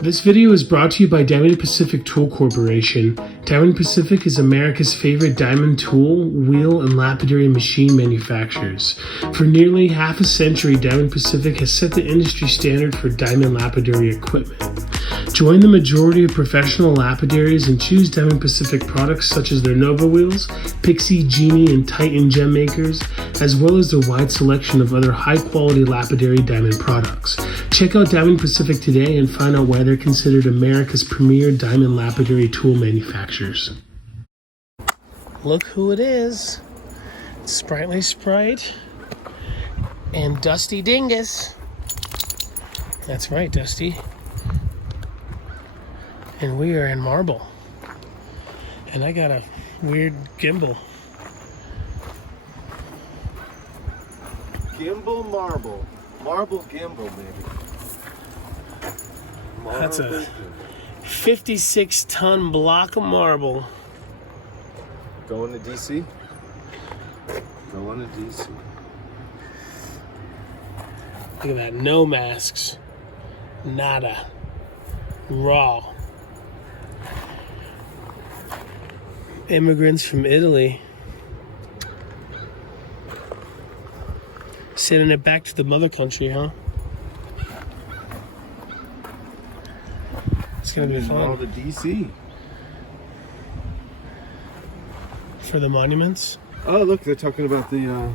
This video is brought to you by Diamond Pacific Tool Corporation. Diamond Pacific is America's favorite diamond tool, wheel, and lapidary machine manufacturers. For nearly half a century, Diamond Pacific has set the industry standard for diamond lapidary equipment. Join the majority of professional lapidaries and choose Diamond Pacific products such as their Nova wheels, Pixie, Genie, and Titan gem makers, as well as their wide selection of other high-quality lapidary diamond products. Check out Diamond Pacific today and find out why they're considered America's premier diamond lapidary tool manufacturers. Look who it is. Sprightly Sprite and Dusty Dingus. That's right, Dusty. And we are in Marble. And I got a weird gimbal. Gimbal marble. Marble gimbal, baby. Marble. That's a 56-ton block of marble. Going to DC? Going to DC. Look at that. No masks. Nada. Raw. Immigrants from Italy. Sending it back to the mother country, huh? It's gonna be fun. All the DC. For the monuments? Oh, look, they're talking about the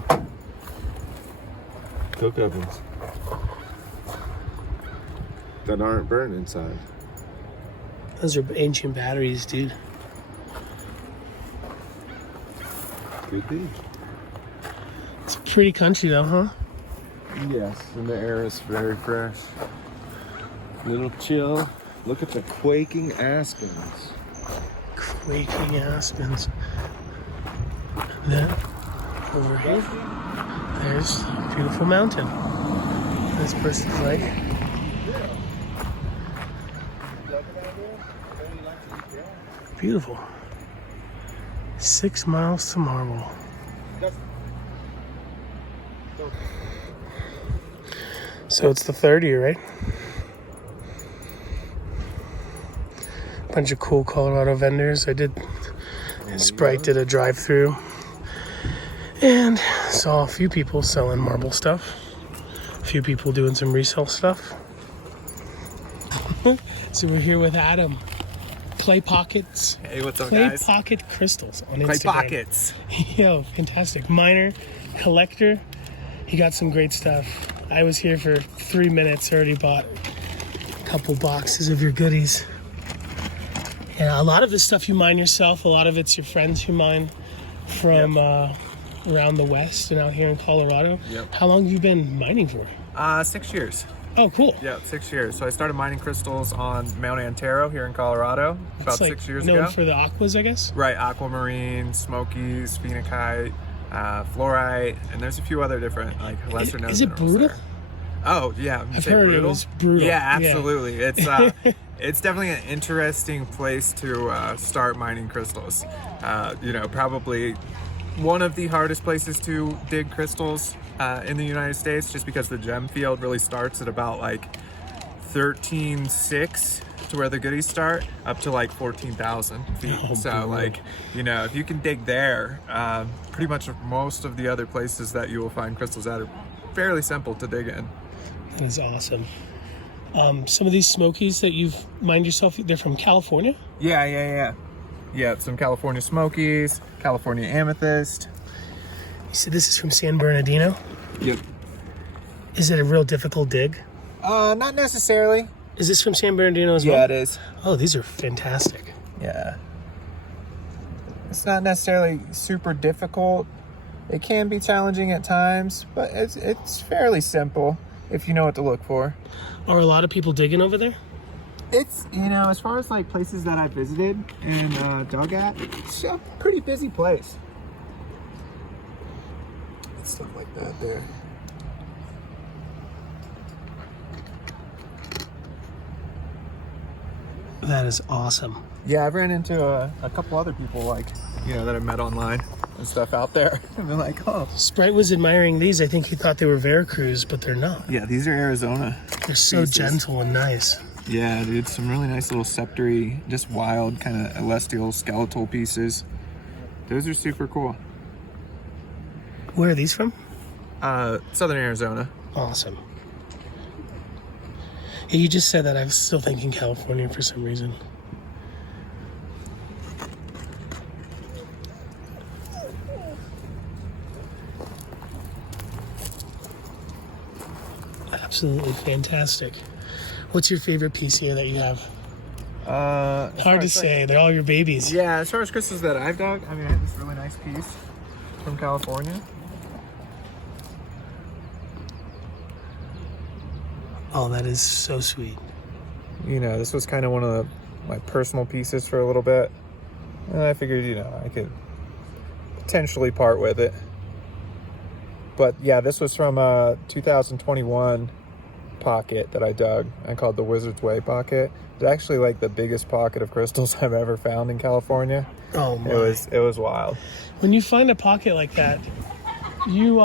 coke ovens that aren't burned inside. Those are ancient batteries, dude. Could be. It's a pretty country though, huh? Yes, and the air is very fresh. Little chill. Look at the quaking aspens. Quaking aspens. Then over here, there's a beautiful mountain. This person's like, beautiful. 6 miles to Marble. So it's the third year, right? Bunch of cool Colorado vendors. Sprite did a drive-through and saw a few people selling marble stuff. A few people doing some resale stuff. So we're here with Adam. Clay Pockets. Hey, what's up, Clay guys? Pocket Crystals on Instagram. Clay Pockets. Yo, fantastic. Miner, collector. He got some great stuff. I was here for 3 minutes, already bought a couple boxes of your goodies. Yeah, a lot of this stuff you mine yourself. A lot of it's your friends who mine from around the West and out here in Colorado. Yep. How long have you been mining for? 6 years. Oh, cool. Yeah, 6 years. So I started mining crystals on Mount Antero here in Colorado about It's 6 years known ago. for the aquas, I guess? Right, aquamarine, smokies, phenakite, fluorite, and there's a few other different like lesser known Is it minerals brutal? there. Oh yeah, I've heard it was brutal. Yeah, absolutely. It's it's definitely an interesting place to start mining crystals. Probably one of the hardest places to dig crystals in the United States, just because the gem field really starts at about like 13,600 to where the goodies start, up to like 14,000 feet. Oh, so boy. like, if you can dig there, pretty much most of the other places that you will find crystals at are fairly simple to dig in. That is awesome. Some of these smokies that you've mined yourself, they're from California? Yeah, some California smokies, California amethyst. You said this is from San Bernardino? Yep. Is it a real difficult dig? Not necessarily. Is this from San Bernardino as well? Yeah, it is. Oh, these are fantastic. Yeah. It's not necessarily super difficult. It can be challenging at times, but it's fairly simple if you know what to look for. Are a lot of people digging over there? It's, as far as like places that I visited and dug at, it's a pretty busy place. Stuff like that there. That is awesome. Yeah, I've ran into a couple other people like, that I met online and stuff out there. And they're like, oh. Sprite was admiring these. I think he thought they were Veracruz, but they're not. Yeah, these are Arizona. They're so pieces. gentle and nice. Yeah, dude, some really nice little sceptery, just wild kind of celestial skeletal pieces. Those are super cool. Where are these from? Southern Arizona. Awesome. Yeah, you just said that. I was still thinking California for some reason. Absolutely fantastic. What's your favorite piece here that you have? Hard to say. They're all your babies. Yeah, as far as crystals that I've dug, I mean, I have this really nice piece from California. Oh, that is so sweet. You know, this was kind of one of my personal pieces for a little bit. And I figured, you know, I could potentially part with it. But yeah, this was from a 2021 pocket that I dug. I called the Wizard's Way pocket. It's actually like the biggest pocket of crystals I've ever found in California. Oh my. It was wild. When you find a pocket like that, you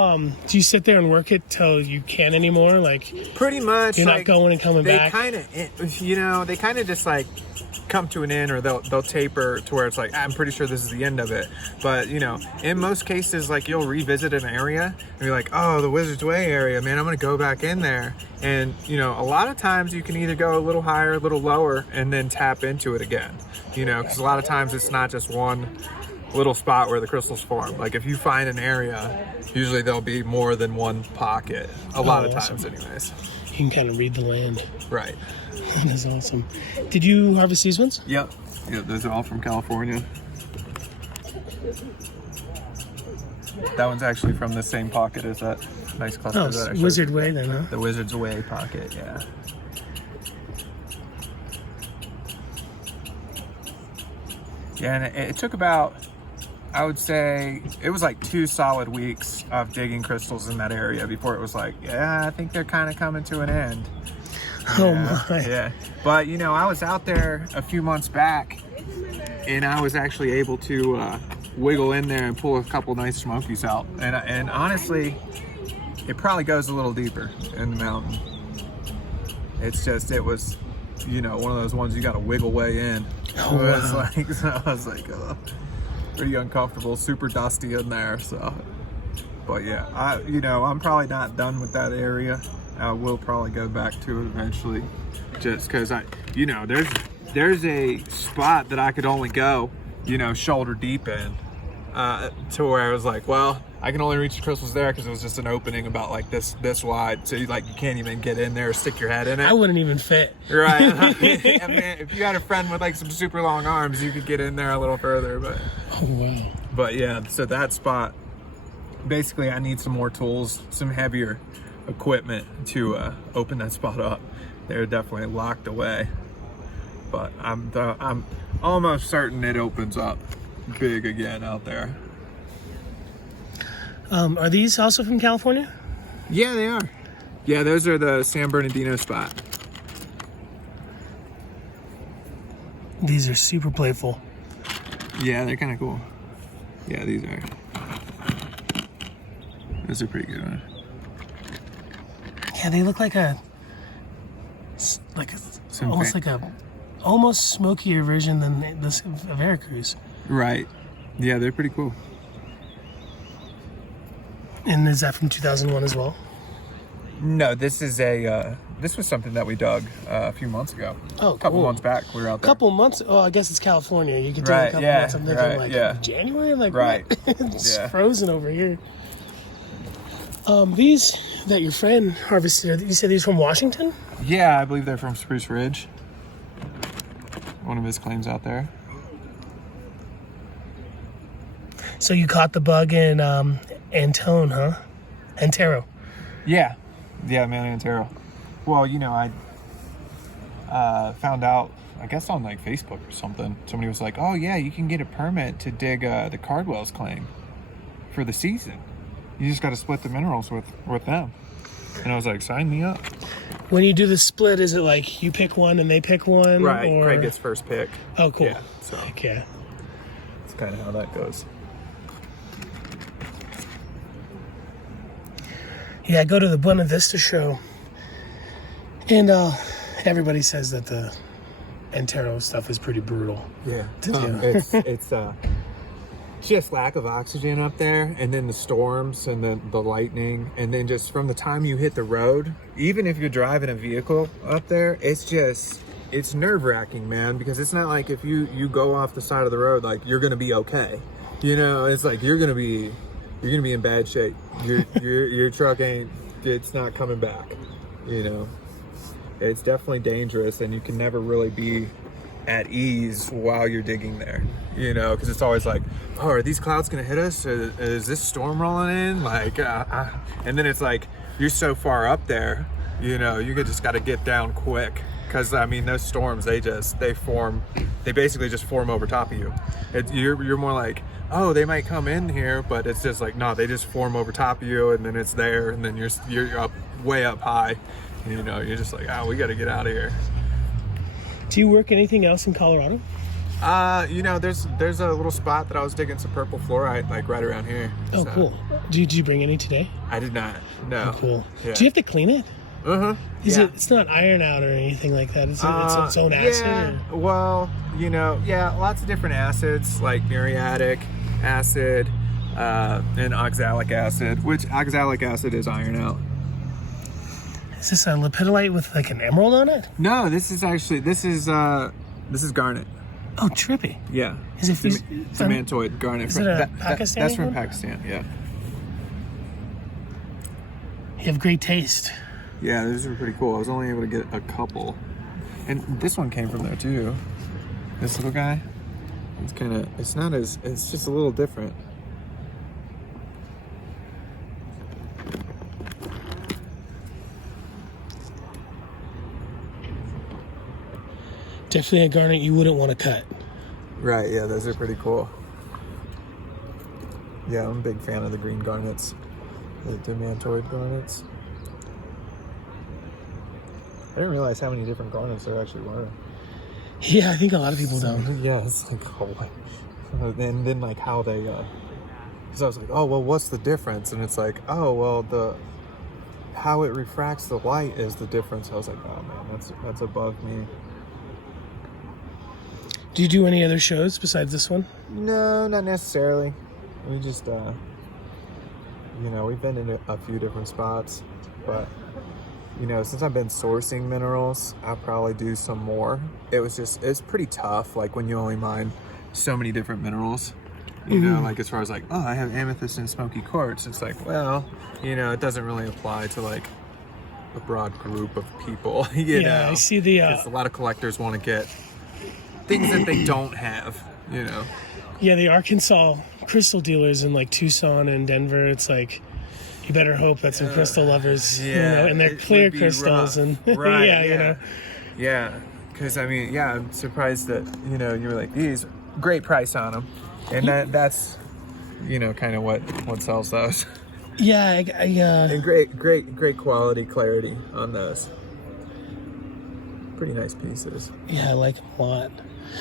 do you sit there and work it till you can't anymore? Like Pretty much. you're like, not going and coming back. They kind of just like come to an end, or they'll taper to where it's like, I'm pretty sure this is the end of it. But you know, in most cases, like you'll revisit an area and you're like, oh, the Wizard's Way area, man, I'm gonna go back in there. And you know, a lot of times you can either go a little higher, a little lower, and then tap into it again. You know, because a lot of times it's not just one little spot where the crystals form. Like if you find an area, usually there'll be more than one pocket. A lot of times, anyways. You can kind of read the land. Right. That is awesome. Did you harvest these ones? Yep. Yep, those are all from California. That one's actually from the same pocket as that nice cluster. Oh, that I showed Wizard you. Way then, huh? The Wizard's Way pocket, yeah. Yeah, and it took about, I would say, it was like 2 solid weeks of digging crystals in that area before it was like, yeah, I think they're kind of coming to an end. Oh Yeah, my. yeah. But you know, I was out there a few months back and I was actually able to wiggle in there and pull a couple nice smokies out. And honestly, it probably goes a little deeper in the mountain. It's just, it was, you know, one of those ones you got to wiggle way in. Oh, wow. I was like, pretty uncomfortable, super dusty in there. So, but yeah, I'm probably not done with that area. I will probably go back to it eventually, just because there's a spot that I could only go, shoulder deep in, to where I was like, well, I can only reach the crystals there because it was just an opening about like this wide, so you can't even get in there, stick your head in it. I wouldn't even fit. Right. I mean, if you had a friend with like some super long arms, you could get in there a little further. But Oh wow. But yeah, so that spot, basically, I need some more tools, some heavier equipment to open that spot up. They're definitely locked away, but I'm almost certain it opens up big again out there. Are these also from California? Yeah, they are. Yeah, those are the San Bernardino spot. These are super playful. Yeah, they're kind of cool. Yeah, these are. Those are pretty good ones. Yeah, they look like almost smokier version than this of Veracruz. Right. Yeah, they're pretty cool. And is that from 2001 as well? No, this is this was something that we dug a few months ago. Oh, a couple cool. months back. We were out there. Couple months. Oh, I guess it's California. You could do it Right, a couple yeah, months. I'm thinking right, January. I'm like, Right. what? It's Yeah. frozen over here. These that your friend harvested. You said these from Washington? Yeah, I believe they're from Spruce Ridge. One of his claims out there. So you caught the bug in Antone, huh? Antero. Yeah, man, Antero. Well, I found out, I guess on like Facebook or something. Somebody was like, "Oh yeah, you can get a permit to dig the Cardwell's claim for the season. You just got to split the minerals with them." And I was like, "Sign me up." When you do the split, is it like you pick one and they pick one? Right. Or... Craig gets first pick. Oh, cool. Yeah. So Heck yeah. that's kind of how that goes. Yeah, I go to the Buena Vista show, and Everybody says that the Antero stuff is pretty brutal. Yeah, to do. it's just lack of oxygen up there, and then the storms, and then the lightning, and then just from the time you hit the road, even if you're driving a vehicle up there, it's nerve-wracking, man, because it's not like if you go off the side of the road, like, you're gonna be okay. You know, it's like you're gonna be in bad shape. Your truck it's not coming back. You know, it's definitely dangerous, and you can never really be at ease while you're digging there, you know, because it's always like, oh, are these clouds gonna hit us? Is this storm rolling in? Like, and then it's like, you're so far up there, you know, you just got to get down quick, because I mean, those storms, they basically just form over top of you. You're more like, oh, they might come in here, but it's just like, no, they just form over top of you, and then it's there, and then you're up way up high, you know, you're just like, oh, we got to get out of here. Do you work anything else in Colorado? You know, there's a little spot that I was digging some purple fluorite, like right around here. Oh, so. Cool. Did you bring any today? I did not. No. Oh, cool. Yeah. Do you have to clean it? It's not iron out or anything like that. It's its own acid. Yeah. Well, you know, yeah, lots of different acids, like muriatic acid and oxalic acid, which oxalic acid is iron out. Is this a lapidolite with like an emerald on it? No, this is garnet. Oh, trippy. Yeah. Is it demantoid garnet? Is it a Pakistani That's from one? Pakistan. Yeah. You have great taste. Yeah, these are pretty cool. I was only able to get a couple, and this one came from there too. This little guy. It's just a little different. Definitely a garnet you wouldn't want to cut. Right, yeah, those are pretty cool. Yeah, I'm a big fan of the green garnets, the demantoid garnets. I didn't realize how many different garnets there actually were. Yeah, I think a lot of people don't. Yeah, it's like, oh, and then like how they, because I was like, oh, well, what's the difference? And it's like, oh, well, how it refracts the light is the difference. I was like, oh man, that's above me. Do you do any other shows besides this one? No, not necessarily. We just, you know, we've been in a few different spots, but, you know, since I've been sourcing minerals, I'll probably do some more. It's pretty tough, like when you only mine so many different minerals, you know, like as far as like, oh, I have amethyst and smoky quartz. It's like, well, you know, it doesn't really apply to like a broad group of people, you know. I see the... Because a lot of collectors want to get things that they don't have, you know. Yeah, the Arkansas crystal dealers in like Tucson and Denver, it's like, you better hope that some crystal lovers, you know, and they're clear crystals rough. And right, yeah, you know. Yeah, because I mean, yeah, I'm surprised that, you know, you were like, these, great price on them. And that's, you know, kind of what sells those. Yeah, and great quality, clarity on those. Pretty nice pieces. Yeah, I like them a lot.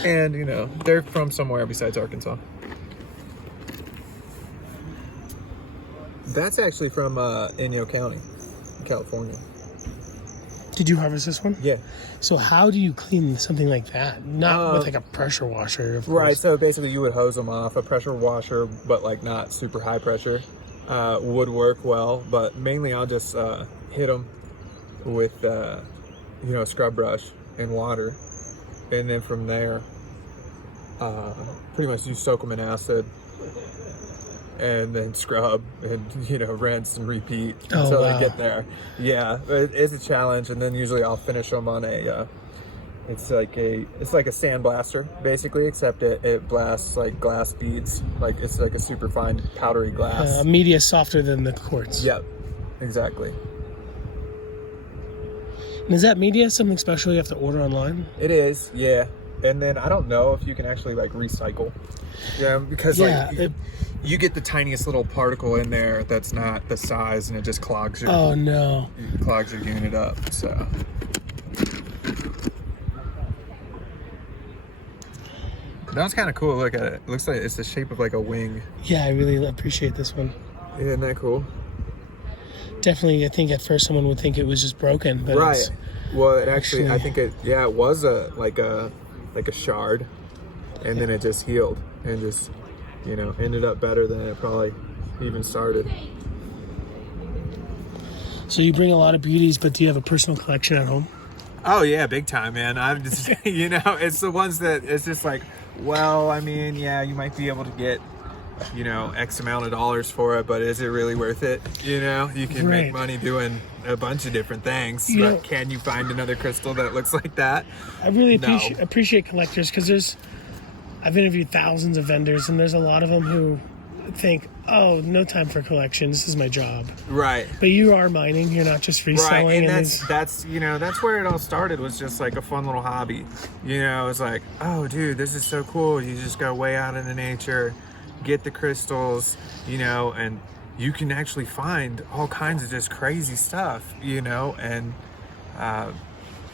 And, you know, they're from somewhere besides Arkansas. That's actually from Inyo County, California. Did you harvest this one? Yeah. So how do you clean something like that? Not with like a pressure washer, of course. Right, so basically you would hose them off. A pressure washer, but like not super high pressure, would work well. But mainly I'll just hit them with, you know, a scrub brush and water. And then from there, pretty much you soak them in acid and then scrub and, you know, rinse and repeat until they get there. Yeah, it's a challenge. And then usually I'll finish them on it's like a sandblaster basically, except it blasts like glass beads. Like it's like a super fine powdery glass. Media softer than the quartz. Yep, exactly. And is that media something special you have to order online? It is, yeah. And then I don't know if you can actually like recycle. Yeah, because like you get the tiniest little particle in there that's not the size, and it just clogs your. Oh no! It clogs your unit up. So. That was kind of cool. Look at it. It looks like it's the shape of like a wing. Yeah, I really appreciate this one. Isn't that cool? Definitely, I think at first someone would think it was just broken, but right. Well, it actually, I think it was a shard, and then it just healed and just, ended up better than it probably even started. So you bring a lot of beauties, but do you have a personal collection at home? Oh yeah, big time, man. I'm just, it's the ones that it's just like, well, I mean, yeah, you might be able to get, X amount of dollars for it, but is it really worth it? You can make money doing a bunch of different things, but can you find another crystal that looks like that? I really appreciate collectors, because I've interviewed thousands of vendors, and there's a lot of them who think, oh, no time for collection, this is my job. Right. But you are mining, you're not just reselling. Right, and that's where it all started, was just like a fun little hobby. It's like, oh dude, this is so cool. You just go way out into nature, get the crystals, and you can actually find all kinds of just crazy stuff, and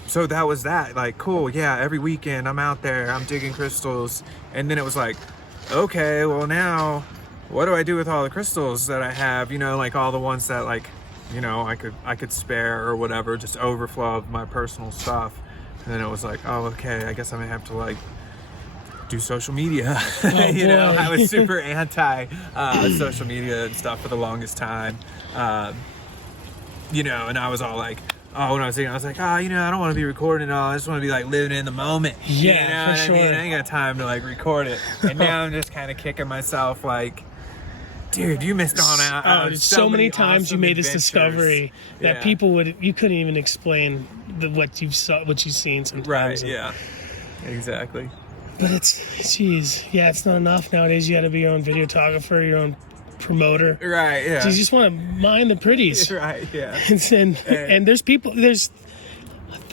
so that was that. Like, cool, yeah, every weekend I'm out there, I'm digging crystals. And then it was like, okay, well now what do I do with all the crystals that I have, like all the ones that like, I could spare or whatever, just overflow of my personal stuff. And then it was like, oh, okay, I guess I'm gonna have to like do social media. I was super anti social media and stuff for the longest time. And I was all like, when I was thinking, I was like, I don't want to be recording it all. I just want to be like living in the moment. Yeah, for sure. I mean, I ain't got time to like record it. And now I'm just kind of kicking myself like, dude, you missed out. So many times you made this discovery that you couldn't even explain what you've seen sometimes. Right. Yeah. Exactly. But it's not enough nowadays. You got to be your own videographer, your own promoter. Right. Yeah. So you just want to mine the pretties. Right. Yeah. And there's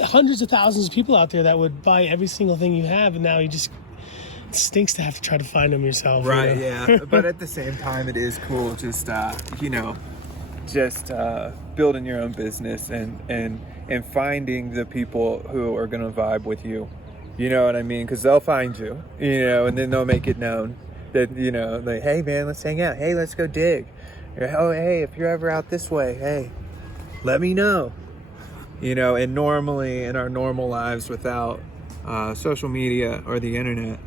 hundreds of thousands of people out there that would buy every single thing you have, and now it stinks to have to try to find them yourself. Right. Yeah. But at the same time, it is cool just building your own business and finding the people who are gonna vibe with you. You know what I mean? Because they'll find you, and then they'll make it known that, like, hey man, let's hang out. Hey, let's go dig. Or, oh, hey, if you're ever out this way, hey, let me know. And normally in our normal lives without social media or the internet,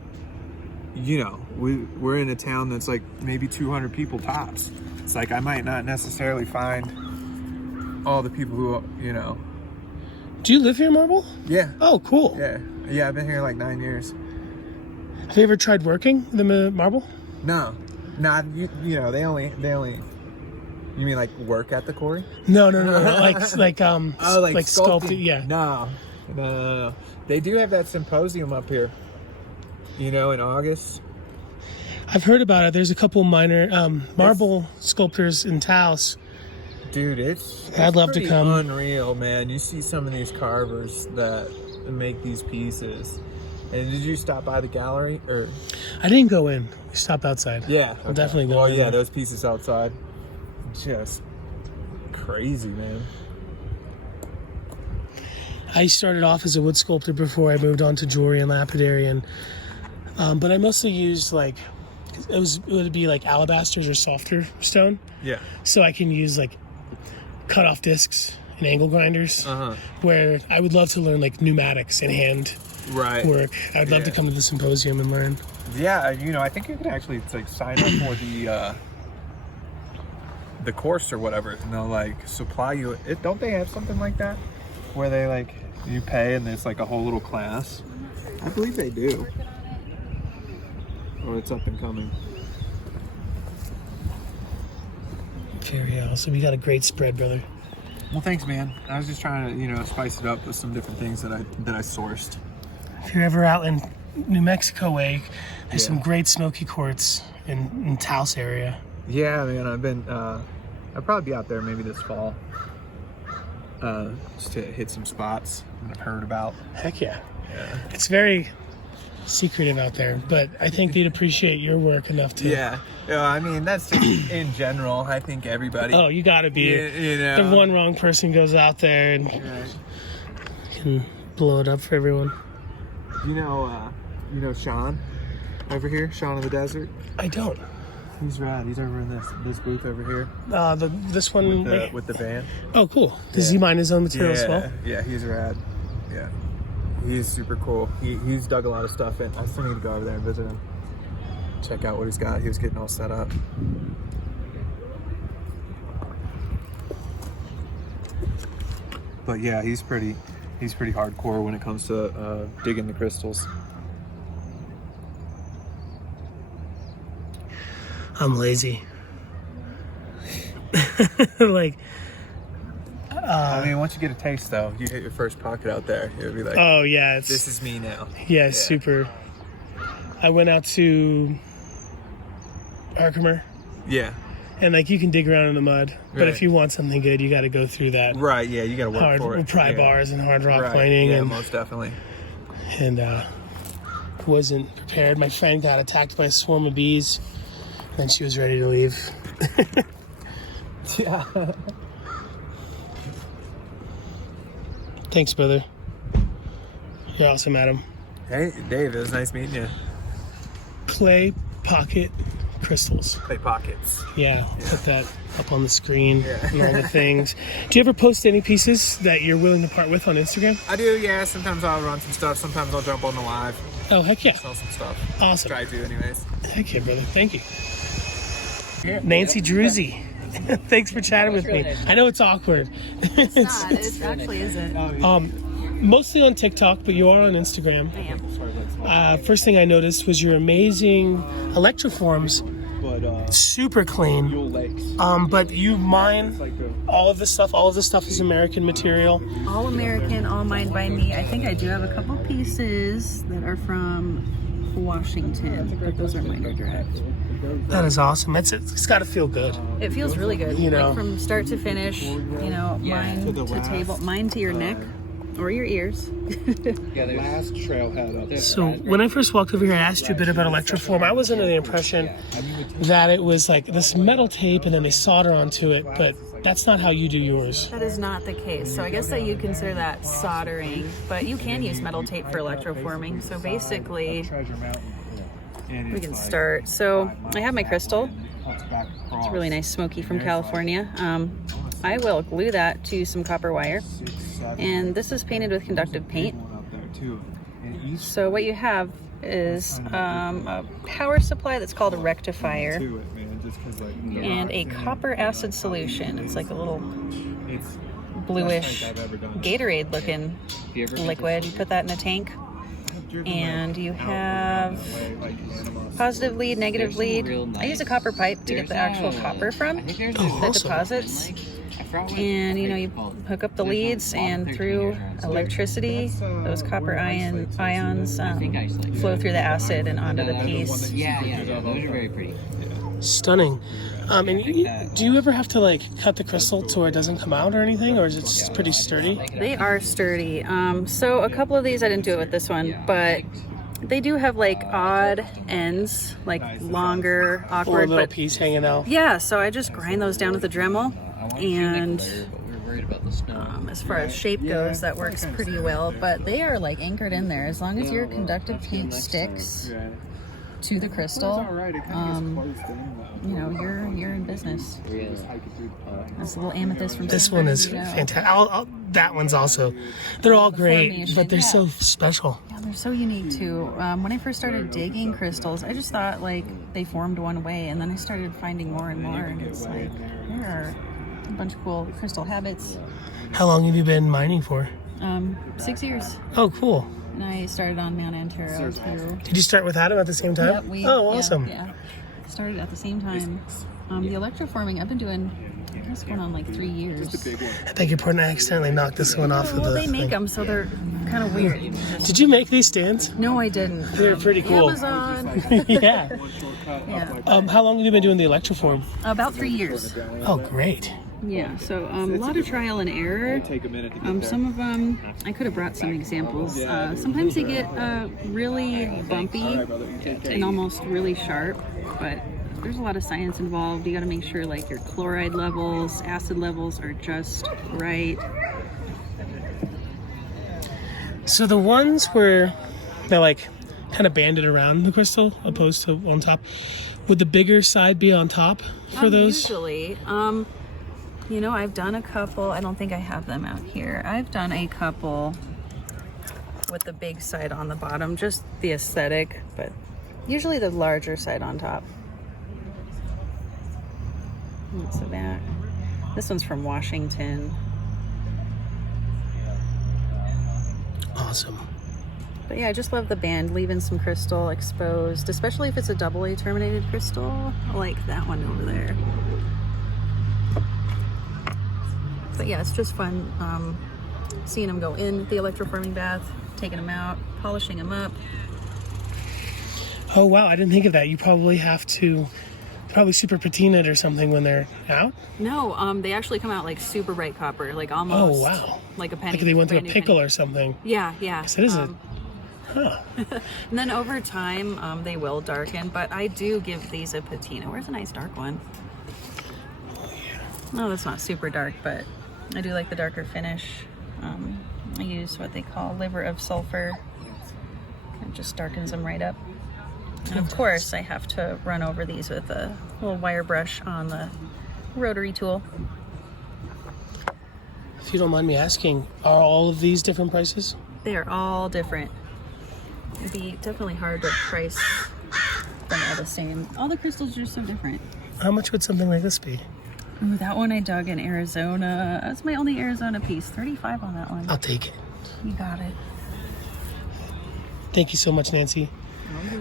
we're in a town that's like maybe 200 people tops. It's like I might not necessarily find all the people who, Do you live here in Marble? Yeah. Oh, cool. Yeah, I've been here like 9 years. Have you ever tried working the Marble? No, they only. You mean like work at the quarry? No. like sculpting. Yeah. No. They do have that symposium up here. In August. I've heard about it. There's a couple minor marble sculptors in Taos. Dude, I'd love to come. Unreal, man. You see some of these carvers that make these pieces. And did you stop by the gallery? Or I didn't go in. We stopped outside. Yeah. I'll definitely go in. Yeah, those pieces outside. Just crazy, man. I started off as a wood sculptor before I moved on to jewelry and lapidary, and but I mostly used it would be like alabasters or softer stone. Yeah. So I can use like cut off discs and angle grinders. Where I would love to learn like pneumatics and hand work. I'd love to come to the symposium and learn. Yeah, I think you can actually like sign up for the course or whatever, and they'll like supply you. Don't they have something like that where they like you pay and it's like a whole little class? I believe they do. Or it's up and coming. Very awesome. You got a great spread, brother. Well, thanks, man. I was just trying to, spice it up with some different things that I sourced. If you're ever out in New Mexico way, there's some great smoky quartz in Taos area. Yeah, man. I'll probably be out there maybe this fall. Just to hit some spots that I've heard about. Heck yeah. It's very secretive out there, but I think they'd appreciate your work enough to. Yeah. I mean, that's just in general. I think everybody. Oh, you gotta be. The one wrong person goes out there and can blow it up for everyone. You know Sean over here, Sean of the Desert? I don't. He's rad. He's over in this booth over here This one with the van. Oh, cool. Does he mine his own material as well? Yeah, he's rad. Yeah, he's super cool. He's dug a lot of stuff in. I still need to go over there and visit him. Check out what he's got. He was getting all set up. But yeah, he's pretty hardcore when it comes to digging the crystals. I'm lazy. Like, I mean, once you get a taste, though, you hit your first pocket out there, you'll be like, oh yeah, this is me now. Yeah, super. I went out to Herkimer. Yeah. And like you can dig around in the mud, but Right. if you want something good, you got to go through that Right, yeah, you got to work hard for it. pry bars and hard rock Right, mining, yeah, and most definitely. Wasn't prepared. My friend got attacked by a swarm of bees, and she was ready to leave. Yeah. Thanks, brother. You're awesome, Adam. Hey, Dave, it was nice meeting you. Clay pocket crystals. Clay pockets. Yeah, put that up on the screen and all the things. Do you ever post any pieces that you're willing to part with on Instagram? I do, yeah. Sometimes I'll run some stuff. Sometimes I'll jump on the live, Oh, heck yeah. sell some stuff. Awesome. Try to, anyways. Heck yeah, brother. Thank you. Nancy Druzy. Thanks for chatting with me. I know it's awkward. It's not. It actually isn't. Mostly on TikTok, but you are on Instagram. I am. First thing I noticed was your amazing electroforms. Super clean. But you mine all of this stuff. All of this stuff is American material. All American, all mined by me. I think I do have a couple pieces that are from Washington, but those are mined direct. That is awesome. It's got to feel good. It feels really good. You know. Like from start to finish, mine to table, mine to your neck or your ears. Last trailhead up. So when I first walked over here, I asked you a bit about electroform. I was under the impression that it was like this metal tape and then they solder onto it, but that's not how you do yours. That is not the case. So I guess that you consider that soldering, but you can use metal tape for electroforming. So basically, we can start. So I have my crystal. It's really nice smoky from California. I will glue that to some copper wire. And this is painted with conductive paint. So what you have is a power supply that's called a rectifier and a copper acid solution. It's like a little bluish Gatorade looking liquid. You put that in a tank. And you have positive lead, negative lead. I use a copper pipe to get the actual copper from that deposits. And you hook up the leads, and through electricity, those copper ions flow through the acid and onto the piece. Yeah, those are very pretty. Stunning. Do you ever have to cut the crystal to where it doesn't come out or anything, or is it just pretty sturdy? They are sturdy. So a couple of these, I didn't do it with this one, but they do have odd ends, longer, Or a awkward. little But piece hanging out. yeah, so I just grind those down with a Dremel. And We're worried about the snow. as far as shape goes, that works pretty well. But they are anchored in there. As long as your conductive paint sticks to the crystal, you're in business. That's a little amethyst from This one is fantastic. That one's also. They're all great, but they're so special. Yeah, they're so unique too. When I first started digging crystals, I just thought they formed one way, and then I started finding more and more, and it's there are a bunch of cool crystal habits. How long have you been mining for? 6 years. Oh, cool. And I started on Mount Antero too. Did you start with Adam at the same time? Yep, Awesome. Yeah, started at the same time. The electroforming I've been doing, I guess, going on 3 years. I beg your pardon, I accidentally knocked this one off of Well, the they make thing. them, so they're kind of weird. Did you make these stands? No, I didn't. They're pretty cool. Amazon. Yeah. Yeah. How long have you been doing the electroform? About 3 years. Oh, great. Yeah, so a lot of trial and error. Some of them, I could have brought some examples. Sometimes they get really bumpy and almost really sharp, but there's a lot of science involved. You got to make sure your chloride levels, acid levels are just right. So the ones where they're kind of banded around the crystal opposed to on top. Would the bigger side be on top for those? Usually. You know, I've done a couple. I don't think I have them out here. I've done a couple with the big side on the bottom, just the aesthetic, but usually the larger side on top. That's the back. This one's from Washington. Awesome. But yeah, I just love the band, leaving some crystal exposed, especially if it's a AA terminated crystal, like that one over there. But yeah, it's just fun seeing them go in the electroforming bath, taking them out, polishing them up. Oh wow, I didn't think of that. You probably have to super patina it or something when they're out. No, they actually come out like super bright copper, like almost. Oh wow, like a penny. like they went through a brand new pickle penny. or something. Yeah, yeah. So it is huh. And then over time, they will darken, but I do give these a patina. Where's a nice dark one? No, that's not super dark, but I do like the darker finish. I use what they call liver of sulfur. It just darkens them right up. And of course, I have to run over these with a little wire brush on the rotary tool. If you don't mind me asking, are all of these different prices? They are all different. It'd be definitely hard to price them all the same. All the crystals are so different. How much would something like this be? Ooh, that one I dug in Arizona. That's my only Arizona piece. 35 on that one. I'll take it. You got it. Thank you so much, Nancy.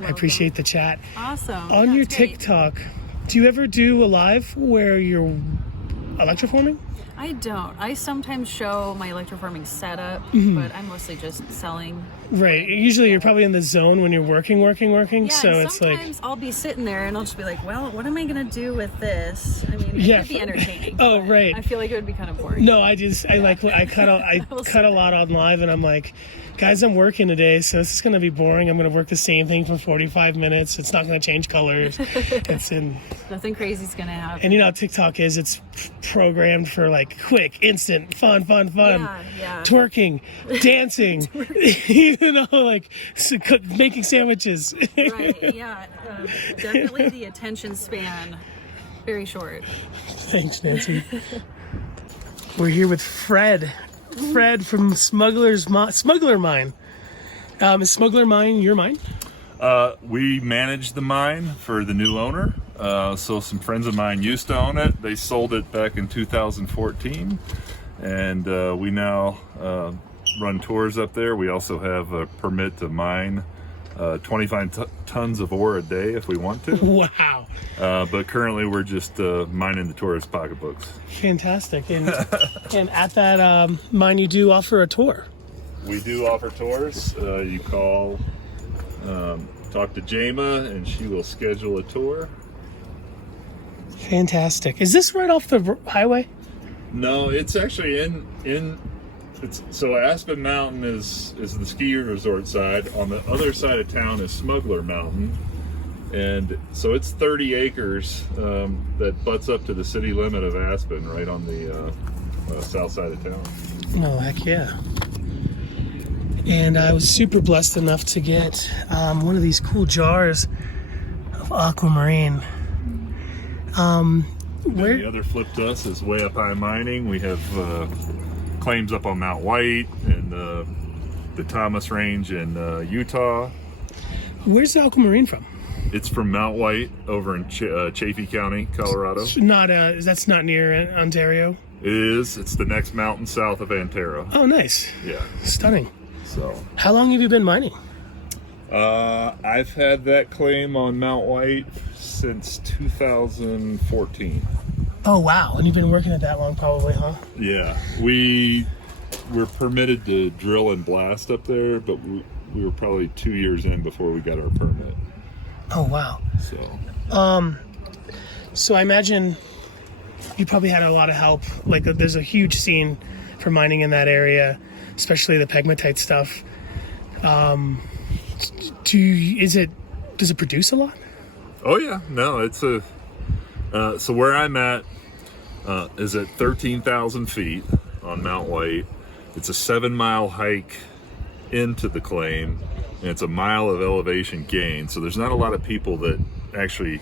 I appreciate the chat. Awesome. On your That's great. TikTok, do you ever do a live where you're electroforming? I don't. I sometimes show my electroforming setup, but I'm mostly just selling. Right. Usually you're probably in the zone when you're working. Yeah, So and it's like, sometimes I'll be sitting there and I'll just be like, well, what am I going to do with this? I mean, it Yeah. could be entertaining. Oh, but right. I feel like it would be kind of boring. no, I cut a lot on live, and I'm like, guys, I'm working today, so this is going to be boring. I'm going to work the same thing for 45 minutes. It's not going to change colors. Nothing crazy's going to happen. And you know how TikTok is. It's programmed for like quick, instant, fun. Yeah. Twerking, dancing, you know, like making sandwiches. Right, yeah. Definitely the attention span, very short. Thanks, Nancy. We're here with Fred. Fred from Smuggler Mine. Is Smuggler Mine your mine? We manage the mine for the new owner. So some friends of mine used to own it. They sold it back in 2014. And we now run tours up there. We also have a permit to mine 25 tons of ore a day if we want to. Wow. But currently we're just mining the tourist pocketbooks. Fantastic. And at that mine, you do offer a tour. We do offer tours. You call, talk to Jama, and she will schedule a tour. Fantastic. Is this right off the highway? No, it's actually so Aspen Mountain is the ski resort side. On the other side of town is Smuggler Mountain. And so it's 30 acres that butts up to the city limit of Aspen, right on the south side of town. Oh, heck yeah. And I was super blessed enough to get one of these cool jars of aquamarine. Where? The other flip to us is Way Up High Mining. We have claims up on Mount White and the Thomas Range in Utah. Where's the aquamarine from? It's from Mount White over in Chaffee County, Colorado. That's not near Ontario. It is. It's the next mountain south of Antero. Oh, nice. Yeah. Stunning. So. How long have you been mining? I've had that claim on Mount White since 2014. Oh, wow. And you've been working it that long probably, huh? Yeah. We were permitted to drill and blast up there, but we were probably 2 years in before we got our permit. Oh, wow. So I imagine you probably had a lot of help. Like, there's a huge scene for mining in that area, especially the pegmatite stuff. Does it produce a lot? Oh yeah, no, it's so where I'm at is at 13,000 feet on Mount White. It's a 7-mile hike into the claim, and it's a mile of elevation gain. So there's not a lot of people that actually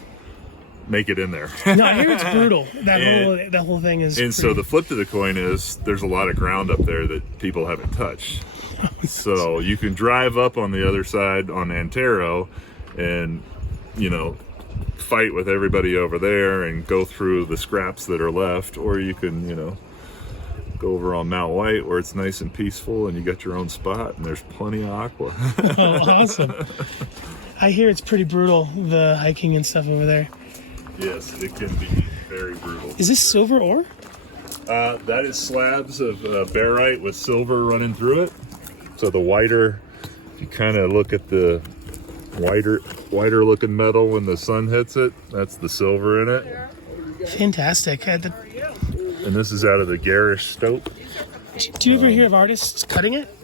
make it in there. No, I hear it's brutal. That whole thing is. And so the flip to the coin is there's a lot of ground up there that people haven't touched. So you can drive up on the other side on Antero and, you know, fight with everybody over there and go through the scraps that are left, or you can, you know, go over on Mount White where it's nice and peaceful and you got your own spot and there's plenty of aqua. Oh, awesome. I hear it's pretty brutal, the hiking and stuff over there. Yes, it can be very brutal. Is this silver ore? That is slabs of barite with silver running through it. So the whiter, if you kind of look at the whiter looking metal when the sun hits it, that's the silver in it. Fantastic. And this is out of the Garrett stope. Do you ever hear of artists cutting it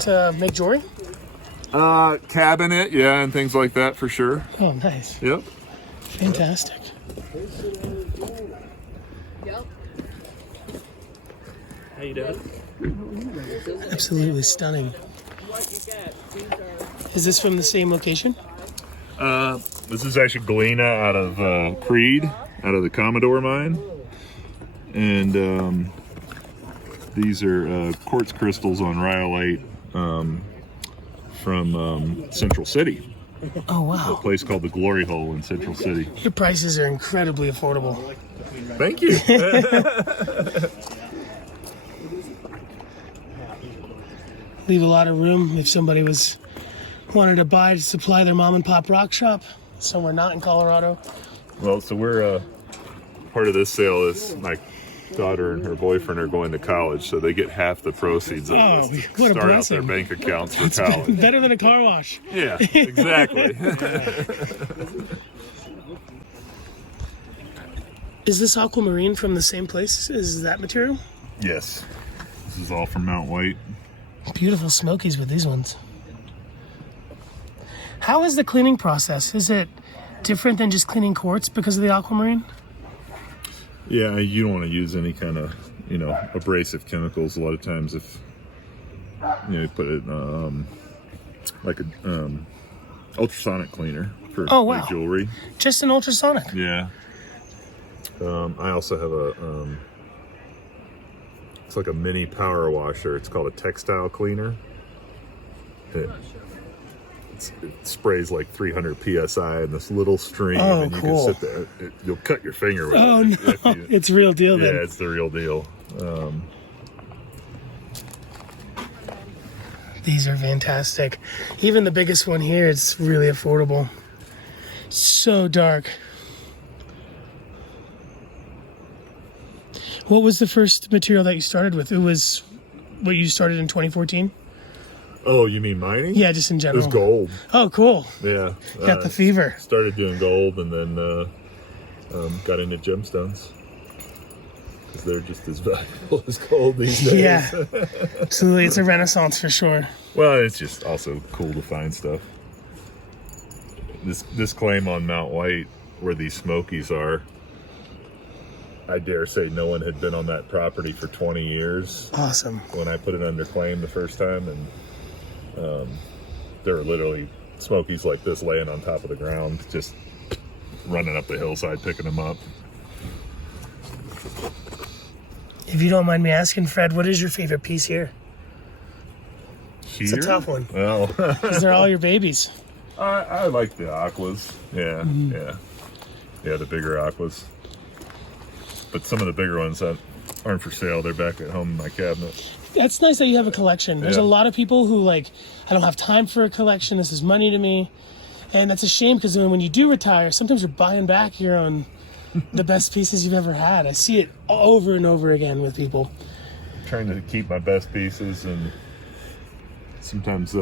to make jewelry? Cabinet, yeah, and things like that for sure. Oh, nice. Yep. Fantastic. How you doing? Absolutely stunning. Is this from the same location? This is actually galena out of Creed, out of the Commodore mine. And these are quartz crystals on rhyolite from Central City. Oh, wow. A place called the Glory Hole in Central City. Your prices are incredibly affordable. Thank you. Leave a lot of room if somebody wanted to buy to supply their mom and pop rock shop somewhere not in Colorado. Well, so we're part of this sale is my daughter and her boyfriend are going to college, so they get half the proceeds of this to what a start out their blessing. bank accounts for college. Better than a car wash. Yeah, exactly. Is this aquamarine from the same place as that material? Yes. This is all from Mount White. Beautiful smokies with these ones. How is the cleaning process? Is it different than just cleaning quartz because of the aquamarine? Yeah, you don't want to use any kind of, you know, abrasive chemicals. A lot of times if, you know, you put it like a ultrasonic cleaner for like jewelry. Just an ultrasonic? Yeah. I also have a, it's like a mini power washer. It's called a textile cleaner. It sprays like 300 psi in this little stream, and you can sit there. You'll cut your finger with it. Oh, no. It's real deal then. Yeah, it's the real deal. These are fantastic. Even the biggest one here, it's really affordable. So dark. What was the first material that you started with? It was what you started in 2014? Oh, you mean mining? Yeah, just in It general. was gold. Oh, cool. Yeah. Got the fever. Started doing gold and then got into gemstones. Because they're just as valuable as gold these days. Yeah, absolutely. It's a renaissance for sure. Well, it's just also cool to find stuff. This claim on Mount White, where these smokies are, I dare say no one had been on that property for 20 years. Awesome. When I put it under claim the first time, and there were literally smokies like this laying on top of the ground, just running up the hillside picking them up. If you don't mind me asking, Fred, what is your favorite piece here? Here? It's a tough one. Well, Because they're all your babies. I like the aquas. Yeah, yeah, the bigger aquas. But some of the bigger ones that aren't for sale, they're back at home in my cabinet. That's nice that you have a collection. There's a lot of people who I don't have time for a collection. This is money to me. And that's a shame because when you do retire, sometimes you're buying back your own, the best pieces you've ever had. I see it over and over again with people. Trying to keep my best pieces and sometimes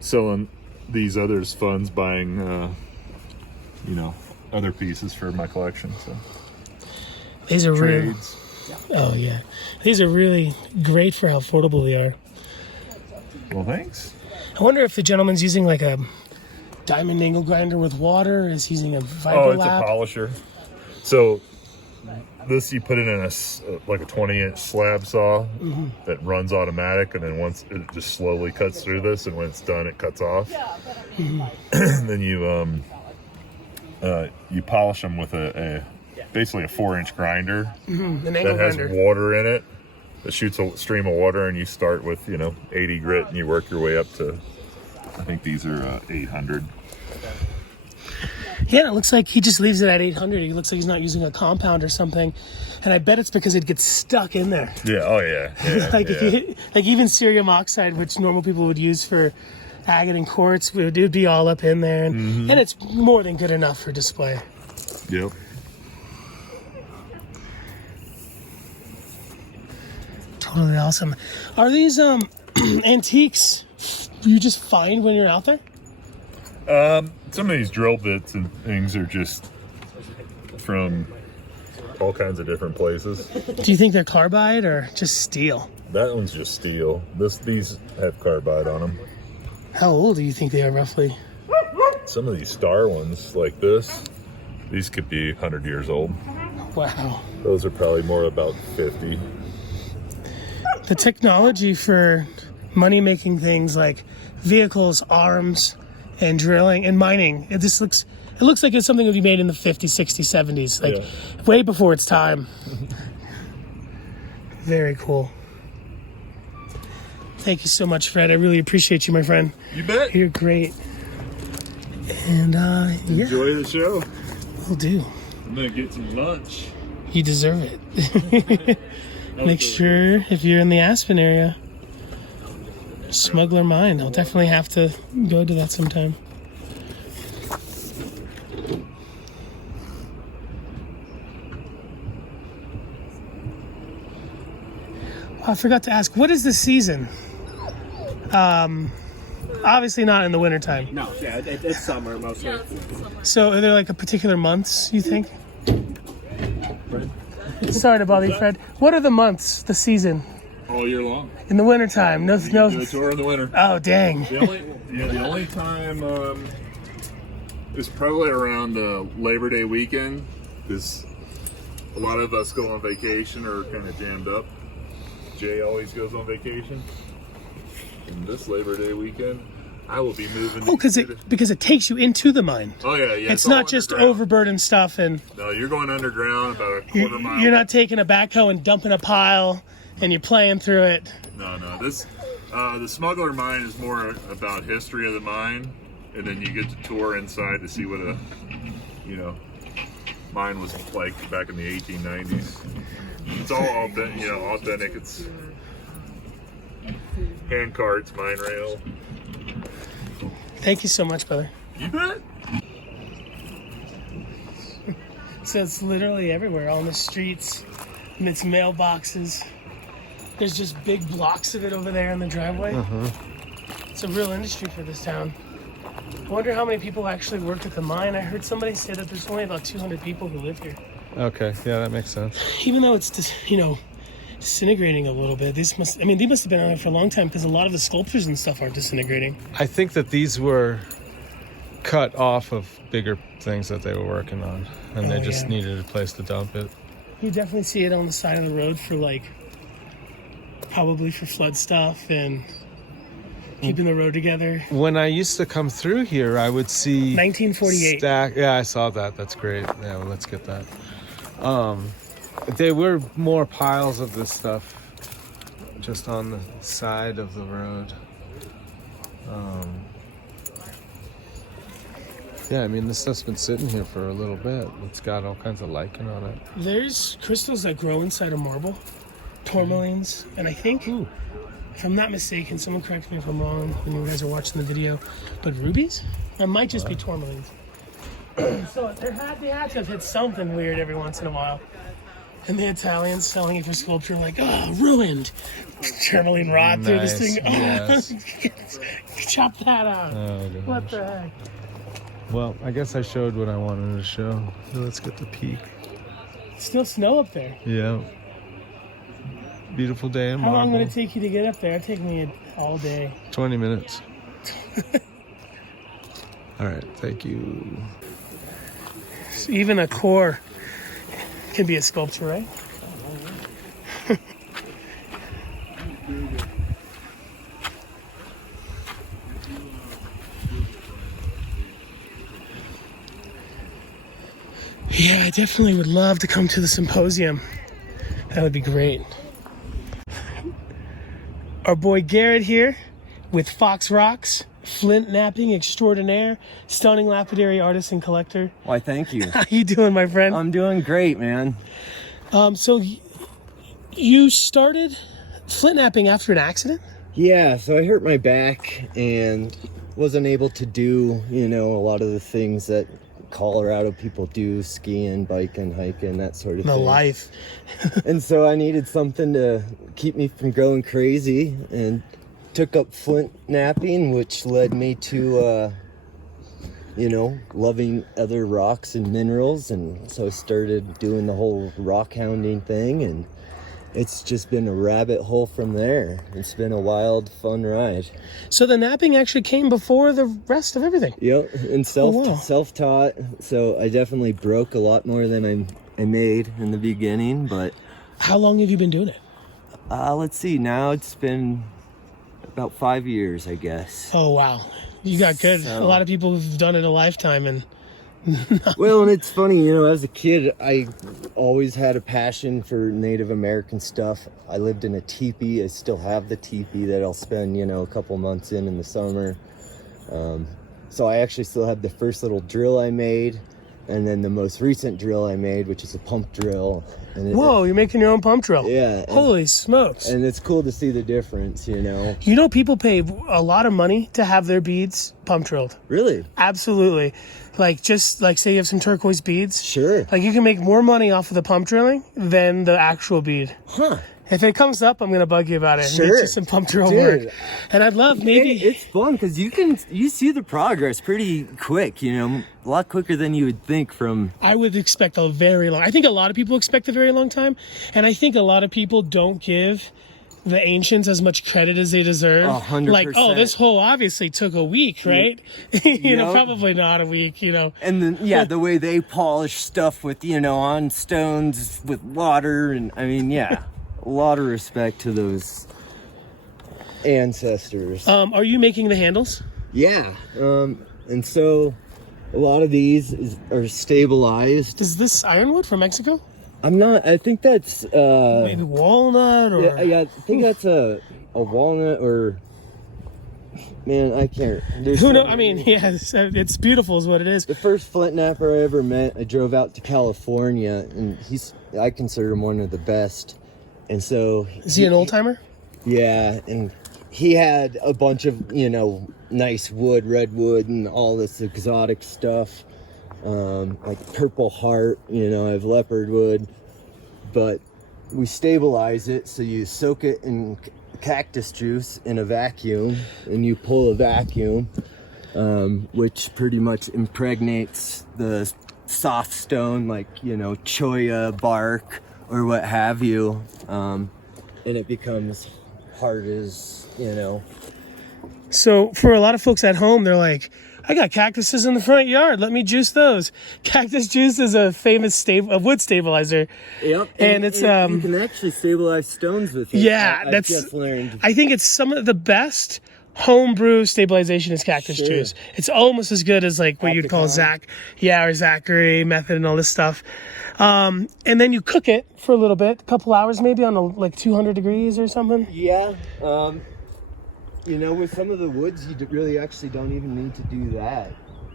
selling these others' funds, buying, other pieces for my collection. So these are trades. Oh yeah, these are really great for how affordable they are. Well, thanks. I wonder if the gentleman's using like a diamond angle grinder with water. Is he using a vibro Oh, it's lap? a polisher. So this you put it in like a 20-inch slab saw that runs automatic, and then once it just slowly cuts through this, and when it's done, it cuts off. Then you polish them with basically a 4-inch grinder that has water in it that shoots a stream of water, and you start with 80 grit, and you work your way up to, I think these are 800. Yeah, it looks like he just leaves it at 800. He looks like he's not using a compound or something, and I bet it's because it gets stuck in there. Yeah. Oh yeah. Like even cerium oxide, which normal people would use for agate and quartz, it would be all up in there, and it's more than good enough for display. Yep. Totally awesome. Are these antiques you just find when you're out there? Some of these drill bits and things are just from all kinds of different places. Do you think they're carbide or just steel? That one's just steel. These have carbide on them. How old do you think they are roughly? Some of these star ones like this, these could be 100 years old. Wow. Those are probably more about 50. The technology for money-making things like vehicles, arms, and drilling and mining, it looks like it's something that would be made in the 50s, 60s, 70s, like way before its time. Very cool. Thank you so much, Fred. I really appreciate you, my friend. You bet. You're great. And Enjoy the show. Will do. I'm gonna get some lunch. You deserve it. Make sure if you're in the Aspen area, Smuggler Mine. I'll definitely have to go to that sometime. I forgot to ask, what is the season? Obviously not in the wintertime. No, yeah, it's summer mostly. So are there like a particular months, you think? Sorry to bother you, Fred. What are the months, the season? All year long. In the wintertime? No. Do a tour in the winter. Oh, dang. The only time is probably around Labor Day weekend, because a lot of us go on vacation or kind of jammed up. Jay always goes on vacation. And this Labor Day weekend, I will be moving. Oh, because it takes you into the mine. Oh yeah. It's not just overburden stuff, and no, you're going underground about a quarter mile. You're not taking a backhoe and dumping a pile, and you're playing through it. No. This the Smuggler Mine is more about history of the mine, and then you get to tour inside to see what a mine was like back in the 1890s. It's all authentic. It's hand carts, mine rail. Thank you so much, brother. You bet. So it's literally everywhere, on the streets, and it's mailboxes. There's just big blocks of it over there in the driveway. It's a real industry for this town. I wonder how many people actually work at the mine. I heard somebody say that there's only about 200 people who live here. Okay, yeah, that makes sense. Even though it's just, disintegrating a little bit. They must have been on it for a long time, because a lot of the sculptures and stuff are disintegrating. I think that these were cut off of bigger things that they were working on, and they just needed a place to dump it. You definitely see it on the side of the road for probably for flood stuff and keeping the road together. When I used to come through here, I would see 1948. Yeah, I saw that. That's great. Yeah, well, let's get that. There were more piles of this stuff just on the side of the road. Yeah, I mean, this stuff's been sitting here for a little bit. It's got all kinds of lichen on it. There's crystals that grow inside of marble, tourmalines, and I think, if I'm not mistaken, someone correct me if I'm wrong when you guys are watching the video, but rubies? That might just be tourmalines. So they had to have hit something weird every once in a while. And the Italians selling it for sculpture, ruined. Tourmaline rod through this thing. Yes. Chop that out. Oh, gosh. What the heck? Well, I guess I showed what I wanted to show. So let's get the peak. Still snow up there. Yeah. Beautiful day in How Marble. long would it take you to get up there? It'd take me all day. 20 minutes. All right, thank you. Even a core Can be a sculpture, right? Yeah, I definitely would love to come to the symposium. That would be great. Our boy Garrett here with Fox Rocks, Flint Knapping extraordinaire, stunning lapidary artist and collector. Why, thank you. How you doing, my friend? I'm doing great, man. So you started Flint Knapping after an accident? Yeah, so I hurt my back and wasn't able to do, you know, a lot of the things that Colorado people do, skiing, biking, hiking, that sort of The thing. life. And so I needed something to keep me from going crazy and took up Flint Knapping, which led me to, you know, loving other rocks and minerals. And so I started doing the whole rock hounding thing, and it's just been a rabbit hole from there. It's been a wild, fun ride. So the napping actually came before the rest of everything. Yep, and wow. self-taught. So I definitely broke a lot more than I made in the beginning. But How long have you been doing it? let's see. Now it's been about 5 years, I guess. Oh, wow. You got good. So- A lot of people have done it a lifetime, and Well, and it's funny, you know, as a kid, I always had a passion for Native American stuff. I lived in a teepee. I still have the teepee that I'll spend, you know, a couple months in the summer. So I actually still have the first little drill I made, and then the most recent drill I made, which is a pump drill. And whoa, you're making your own pump drill. Yeah. And, Holy smokes. and it's cool to see the difference, you know. You know, people pay a lot of money to have their beads pump drilled. Really? Absolutely. Like, just like say you have some turquoise beads. Sure. Like, you can make more money off of the pump drilling than the actual bead. Huh. If it comes up, I'm going to bug you about it. Sure. Make you some pump drill Dude. work. And I'd love maybe... It's fun because you see the progress pretty quick, you know, a lot quicker than you would think from. I would expect a very long... I think a lot of people expect a very long time. And I think a lot of people don't give the ancients as much credit as they deserve. 100%. Like, oh, this hole obviously took a week, right? You know, Yep. probably not a week, you know. And then, yeah, the way they polish stuff with, you know, on stones with water. And I mean, yeah, a lot of respect to those ancestors. Are you making the handles? Yeah. And so a lot of these are stabilized. Is this ironwood from Mexico? I think that's, Maybe walnut or... yeah, I think that's a walnut or, man, I can't. Who so knows? I many. mean, yeah, it's beautiful is what it is. The first Flint Napper I ever met, I drove out to California, and I consider him one of the best. And so... Is he an old timer? Yeah, and he had a bunch of, you know, nice wood, redwood, and all this exotic stuff. Like purple heart, you know, I have leopard wood. But we stabilize it, so you soak it in cactus juice in a vacuum, and you pull a vacuum, which pretty much impregnates the soft stone, like, you know, cholla bark or what have you, and it becomes hard as, you know. So for a lot of folks at home, they're like, I got cactuses in the front yard. Let me juice those. Cactus juice is a famous wood stabilizer. Yep. And it's, you can actually stabilize stones with it. Yeah, I've just learned. I think it's some of the best homebrew stabilization is cactus Sure. juice. It's almost as good as like what you'd call Opticon. or Zachary method and all this stuff. And then you cook it for a little bit, a couple hours maybe on like 200 degrees or something. Yeah. You know, with some of the woods, you really actually don't even need to do that.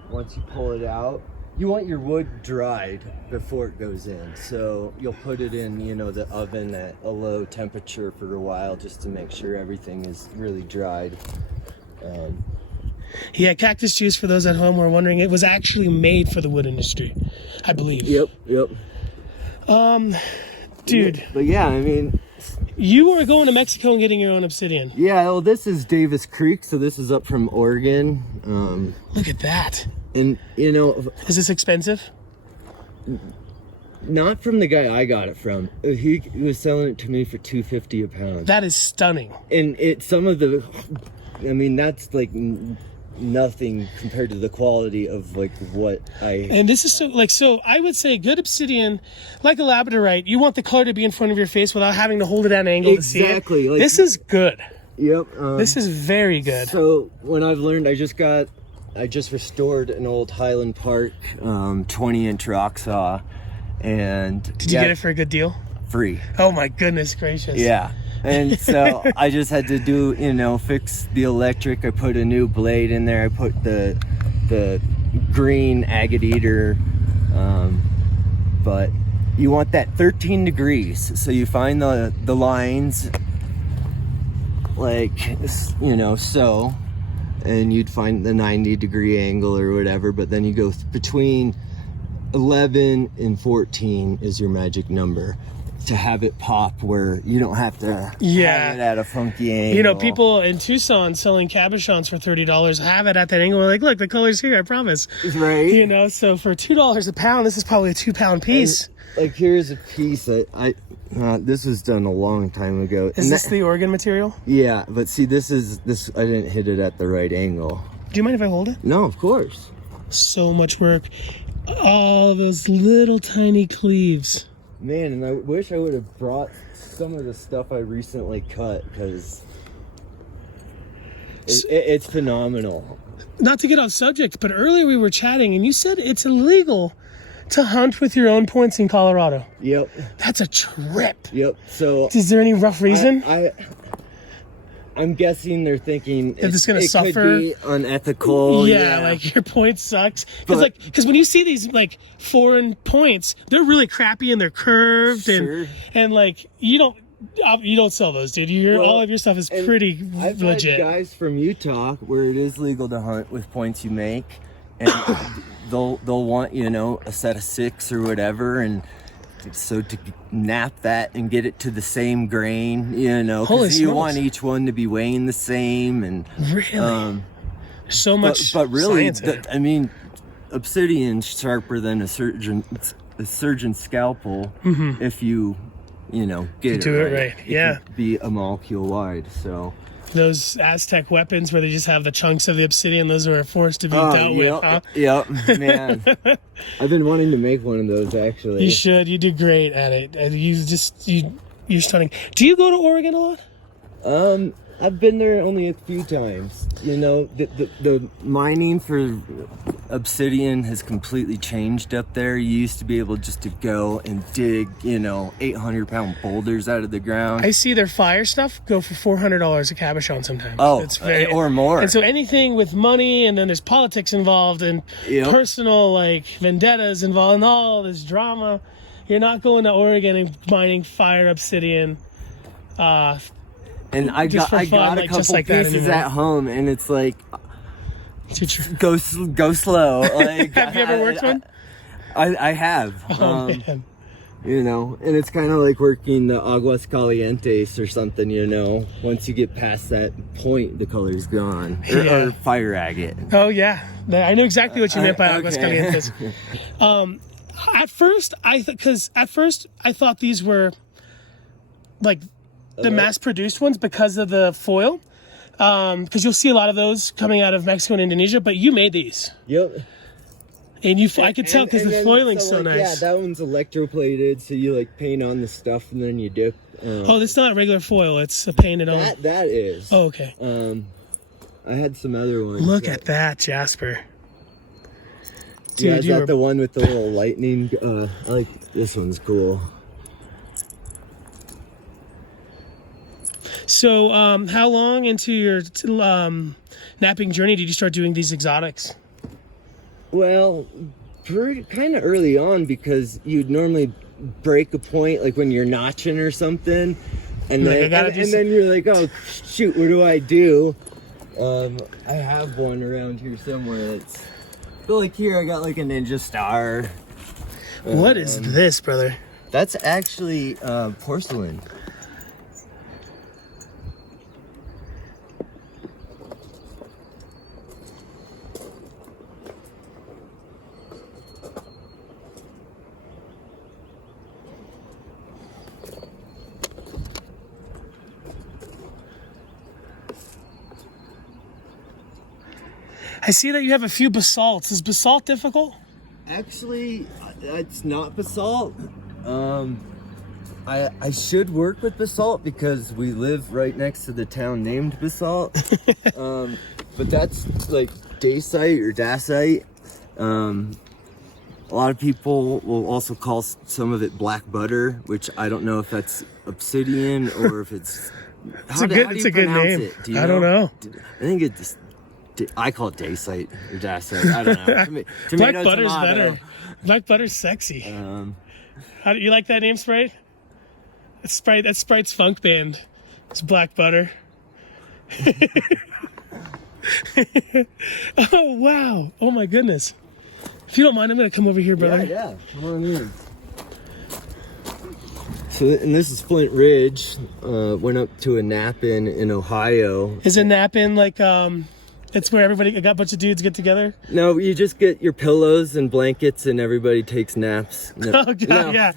Once you pull it out, you want your wood dried before it goes in. So you'll put it in, you know, the oven at a low temperature for a while just to make sure everything is really dried. Yeah, cactus juice, for those at home who are wondering, it was actually made for the wood industry, I believe. Yep. Dude, But yeah, I mean, you were going to Mexico and getting your own obsidian. yeah, well, this is Davis Creek, so this is up from Oregon. Look at that. And, you know, Is this expensive? not from the guy I got it from. He was selling it to me for $2.50 a pound. That is stunning. And some of the, I mean, that's like nothing compared to the quality of like what I. And this is so I would say good obsidian, like a labradorite, you want the color to be in front of your face without having to hold it at an angle to see it. Exactly. Like, this is good. Yep. This is very good. So when I've learned, I just restored an old Highland Park 20-inch rock saw, and Did you get it for a good deal? free? Oh my goodness gracious. Yeah. And so I just had to do, fix the electric. I put a new blade in there. I put the green agate eater. But you want that 13 degrees. So you find the lines like, so, and you'd find the 90-degree angle or whatever. But then you go between 11 and 14 is your magic number, to have it pop where you don't have to have it at a funky angle. People in Tucson selling cabochons for $30 have it at that angle. We're like, look, the color's here, I promise. Right. So for $2 a pound, this is probably a 2-pound piece. And, like, here's a piece that this was done a long time ago. Is this the Oregon material? Yeah, but see, this I didn't hit it at the right angle. Do you mind if I hold it? No, of course. So much work. All those little tiny cleaves. Man, and I wish I would have brought some of the stuff I recently cut, because it's phenomenal. Not to get off subject, but earlier we were chatting and you said it's illegal to hunt with your own points in Colorado. Yep. That's a trip. Yep. So is there any rough reason? I'm guessing they're thinking it's going to suffer. Could be unethical. Yeah, like your point sucks. Because when you see these like foreign points, they're really crappy and they're curved and like you don't sell those, dude. All of your stuff is pretty I've legit. Had guys from Utah where it is legal to hunt with points you make, and they'll want a set of 6 or whatever, and so to nap that and get it to the same grain, because you want each one to be weighing the same, and really so much. But really, obsidian's sharper than a surgeon's scalpel if you get it right. It could be a molecule wide. So those Aztec weapons where they just have the chunks of the obsidian, those are forced to be dealt with, huh? Yep, man. I've been wanting to make one of those, actually. You should. You do great at it. You're stunning. Do you go to Oregon a lot? I've been there only a few times. The mining for obsidian has completely changed up there. You used to be able just to go and dig, 800-pound boulders out of the ground. I see their fire stuff go for $400 a cabochon sometimes. Oh, or more. And so anything with money, and then there's politics involved, and personal vendettas involved, and all this drama. You're not going to Oregon and mining fire obsidian. And I got a couple pieces at home, and it's like, go slow. Like, have you ever worked one? I have. Oh, man. And it's kind of like working the aguas calientes or something. Once you get past that point, the color's gone. Or fire agate. Oh yeah, I know exactly what you meant by aguas calientes. At first I thought these were like the mass-produced ones because of the foil, because you'll see a lot of those coming out of Mexico and Indonesia, but you made these. Yep. And I could tell because the foiling's so nice. Yeah, that one's electroplated, so you paint on the stuff and then you dip. It's not regular foil; it's a painted on. That is. Oh, okay. I had some other ones. Look at that, Jasper. Dude, is that the one with the little lightning? I like this one's cool. So, how long into your napping journey did you start doing these exotics? Well, kind of early on, because you'd normally break a point like when you're notching or something, and then you're like, oh shoot, what do I do? I have one around here somewhere that's. But like here, I got like a ninja star. What is this, brother? That's actually porcelain. I see that you have a few basalts. Is basalt difficult? Actually, it's not basalt. I should work with basalt because we live right next to the town named Basalt. But that's like dacite or dacite. A lot of people will also call some of it black butter, which I don't know if that's obsidian or if it's. It's a good name. I don't know. I think it's. I call it dacite or dacite. I don't know. Black butter's better. Black butter's sexy. How do you like that name, Sprite? That's Sprite's funk band. It's Black Butter. Oh wow! Oh my goodness! If you don't mind, I'm gonna come over here, brother. Yeah. Come on in. So, and this is Flint Ridge. Went up to a Knapping in Ohio. Is a Knapping like it's where everybody got a bunch of dudes get together? No, you just get your pillows and blankets, and everybody takes naps. No, Oh god, no. yeah.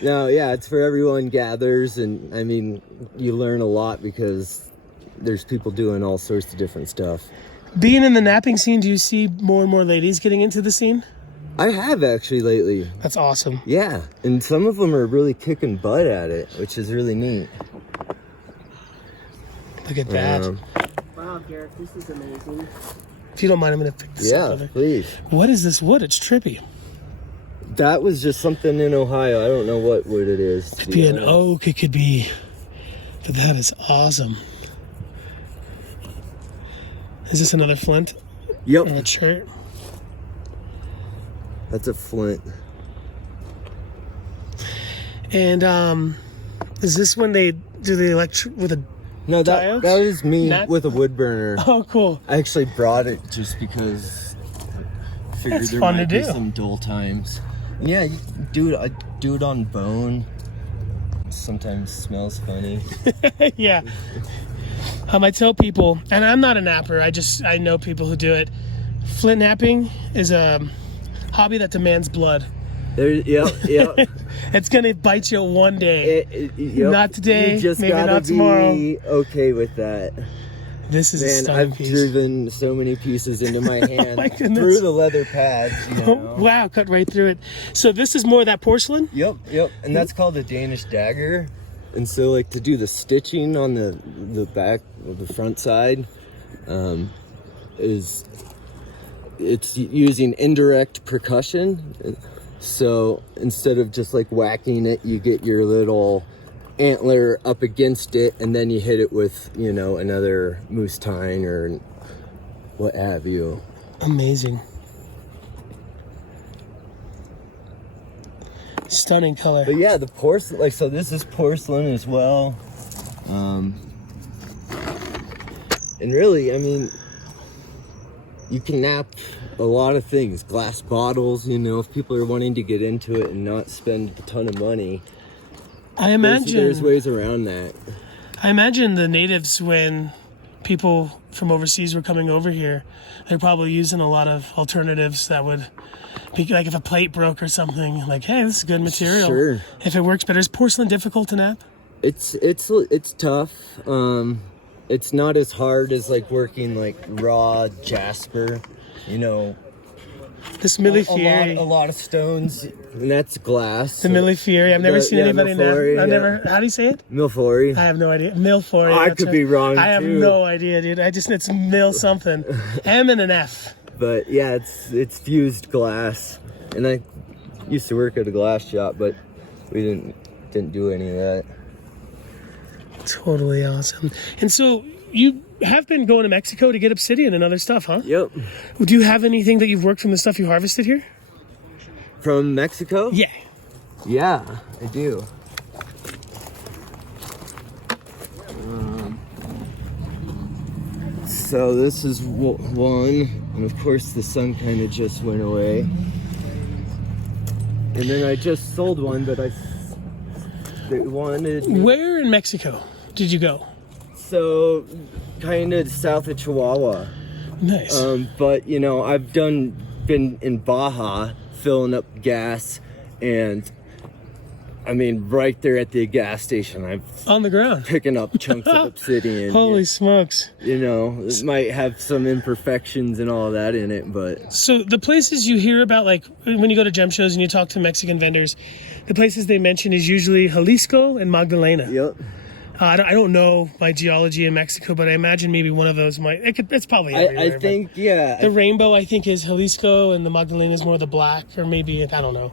No, yeah, it's for everyone gathers, and I mean, you learn a lot because there's people doing all sorts of different stuff. Being in the napping scene, do you see more and more ladies getting into the scene? I have actually lately. That's awesome. Yeah, and some of them are really kicking butt at it, which is really neat. Look at that. Wow, Garrett, this is amazing. If you don't mind, I'm gonna pick this up, Yeah, brother. please. What is this wood? It's trippy. That was just something in Ohio. I don't know what wood it is. Could be an oak. It could be, but that is awesome. Is this another flint? Yep, On a shirt? that's a flint. And is this when they do the electric with a? No, that was me That- with a wood burner. Oh, cool. I actually brought it just because I figured That's there fun might to be do. some dull times. And yeah, you can do it. I do it on bone. Sometimes smells funny. Yeah. I tell people, and I'm not a napper. I know people who do it. Flint napping is a hobby that demands blood. Yep. It's gonna bite you one day. Yep. Not today, You just maybe gotta not tomorrow. Be okay with that. This is a Man, stunning I've piece. driven so many pieces into my hand My goodness. through the leather pads. You know? Wow, cut right through it. So this is more of that porcelain? Yep. And that's called a Danish dagger. And so, like, to do the stitching on the back or the front side, it's using indirect percussion. So instead of just like whacking it, you get your little antler up against it, and then you hit it with, you know, another moose tine or what have you. Amazing. Stunning color. But yeah, the porcelain, like, so this is porcelain as well. And really, I mean, you can nap a lot of things. Glass bottles, you know, if people are wanting to get into it and not spend a ton of money. I imagine There's ways around that. I imagine the natives, when people from overseas were coming over here, they're probably using a lot of alternatives that would be like if a plate broke or something, like, hey, this is good material. Sure. If it works better. Is porcelain difficult to nap? It's tough. It's not as hard as like working like raw jasper, you know. This Millefiori. A lot of stones, and that's glass. The Millefiori. I've never seen anybody nap. Milfory, I've yeah. never. How do you say it? Milfory. I have no idea. Milfory. I could be wrong, I have too. no idea, dude. It's Mill something. M and an F. But yeah, it's fused glass, and I used to work at a glass shop, but we didn't do any of that. Totally awesome. And so you have been going to Mexico to get obsidian and other stuff, huh? Yep. Do you have anything that you've worked from the stuff you harvested here? From Mexico? Yeah. Yeah, I do. So this is one, and of course the sun kind of just went away. And then I just sold one, but they wanted. Where in Mexico did you go? So, kind of south of Chihuahua. Nice. But you know, I've been in Baja filling up gas, and I mean, right there at the gas station, I'm On the ground. picking up chunks of obsidian. Holy smokes. You know, it might have some imperfections and all that in it, but So the places you hear about, like when you go to gem shows and you talk to Mexican vendors, the places they mention is usually Jalisco and Magdalena. yep. I don't know my geology in Mexico, but I imagine maybe one of those might. It's probably everywhere. I but think, yeah. the rainbow, I think, is Jalisco, and the Magdalena is more the black, or maybe I don't know.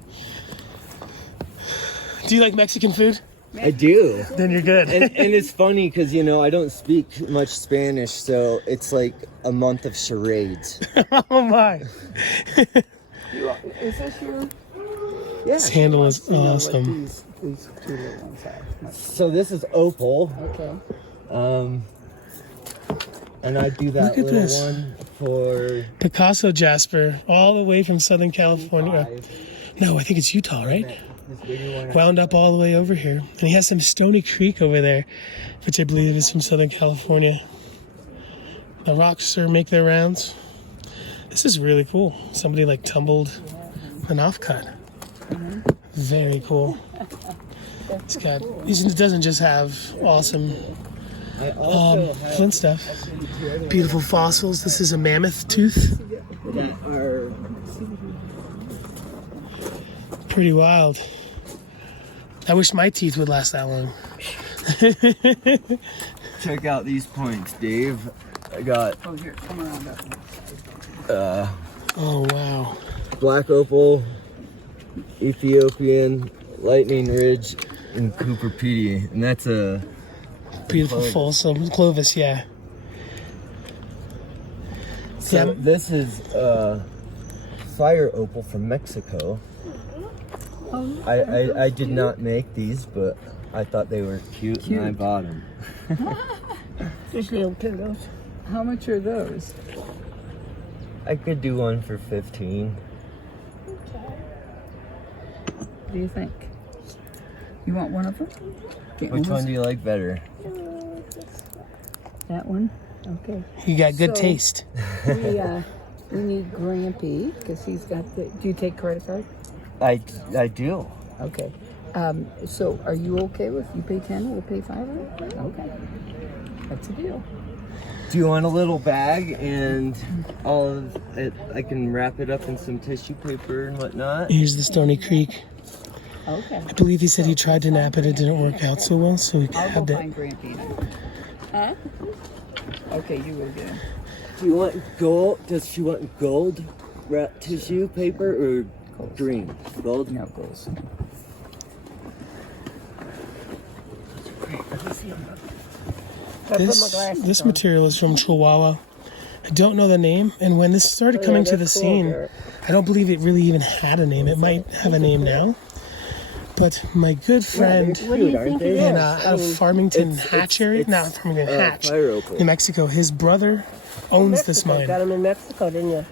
Do you like Mexican food? I do. Then you're good. And it's funny because, you know, I don't speak much Spanish, so it's like a month of charades. Oh my! Is this your? This handle is awesome. These two little ones are. So this is opal. Okay. And I do that Look at little this. one for Picasso Jasper, all the way from Southern California. No, I think it's Utah, right? this bigger one. Wound up all the way over here. And he has some Stony Creek over there, which I believe is from Southern California. The rocks make their rounds. This is really cool. Somebody like tumbled an offcut. Very cool. It doesn't just have awesome I also have Flint stuff. Beautiful fossils. This is a mammoth tooth. that are Pretty wild. I wish my teeth would last that long. check out these points, Dave. I got Oh, here, come around up. Oh wow. black opal, Ethiopian, lightning ridge, and Cooper Petey, and that's a Beautiful folsom Clovis, yeah. so Yeah. this is fire opal from Mexico. I did not make these, but I thought they were cute. And I bought them. Just little pillows. How much are those? I could do one for 15. What do you think? You want one of them? Get Which one do you like better? That one? Okay. You got good So- taste. We need Grampy because he's got the. Do you take credit card? I do. Okay. So are you okay with you pay 10 or we'll pay 5? Okay. That's a deal. Do you want a little bag and all of it? I can wrap it up in some tissue paper and whatnot. Here's the Stony Creek. Okay. I believe he said he tried to nap it. It didn't work out so well, so he I'll go grabbed it. find Grampy then. Huh? Okay, you will get him. Do you want gold? Does she want gold wrap tissue paper or green? Gold? No goals. This material is from Chihuahua. I don't know the name, and when this started coming to the scene, I don't believe it really even had a name. It might have a name now. But my good friend What do you think it in is? out of Farmington Hatch area, not Farmington Hatch, fire opal. New Mexico, his brother owns this mine. Got him in Mexico, didn't you?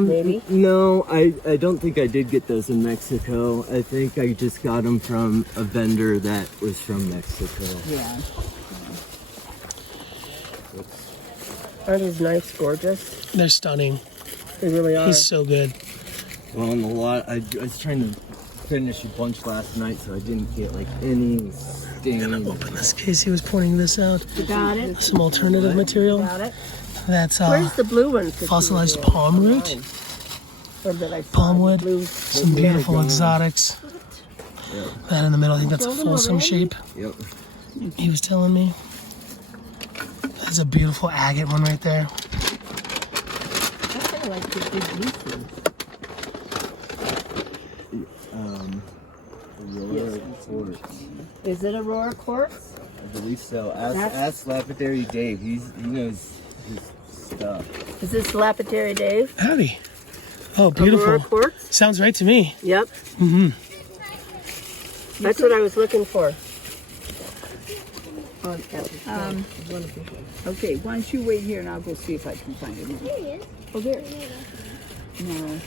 Maybe. No, I don't think I did get those in Mexico. I think I just got them from a vendor that was from Mexico. Yeah. Aren't these nice, gorgeous? They're stunning. They really are. He's so good. Well, and a lot. I was trying to finish a bunch last night, so I didn't get like any stains. Open this case. He was pointing this out. You got it? Some alternative material. Got it? That's Where's the blue ones? that you fossilized were palm doing? root, Or that I saw, palm the wood, blue- some beautiful exotics. That in the middle, I think that's a Sold them fulsome already? shape. Yep. He was telling me. That's a beautiful agate one right there. I kind of like the big these ones. Aurora quartz. Is it Aurora quartz? I believe so. That's- Ask Lapidary Dave. He knows his stuff. Is this Lapidary Dave? Howdy. Oh, beautiful. Aurora quartz? Sounds right to me. Yep. Mm-hmm. That's what I was looking for. Okay, why don't you wait here and I'll go see if I can find it. Here he is. Oh, there. No.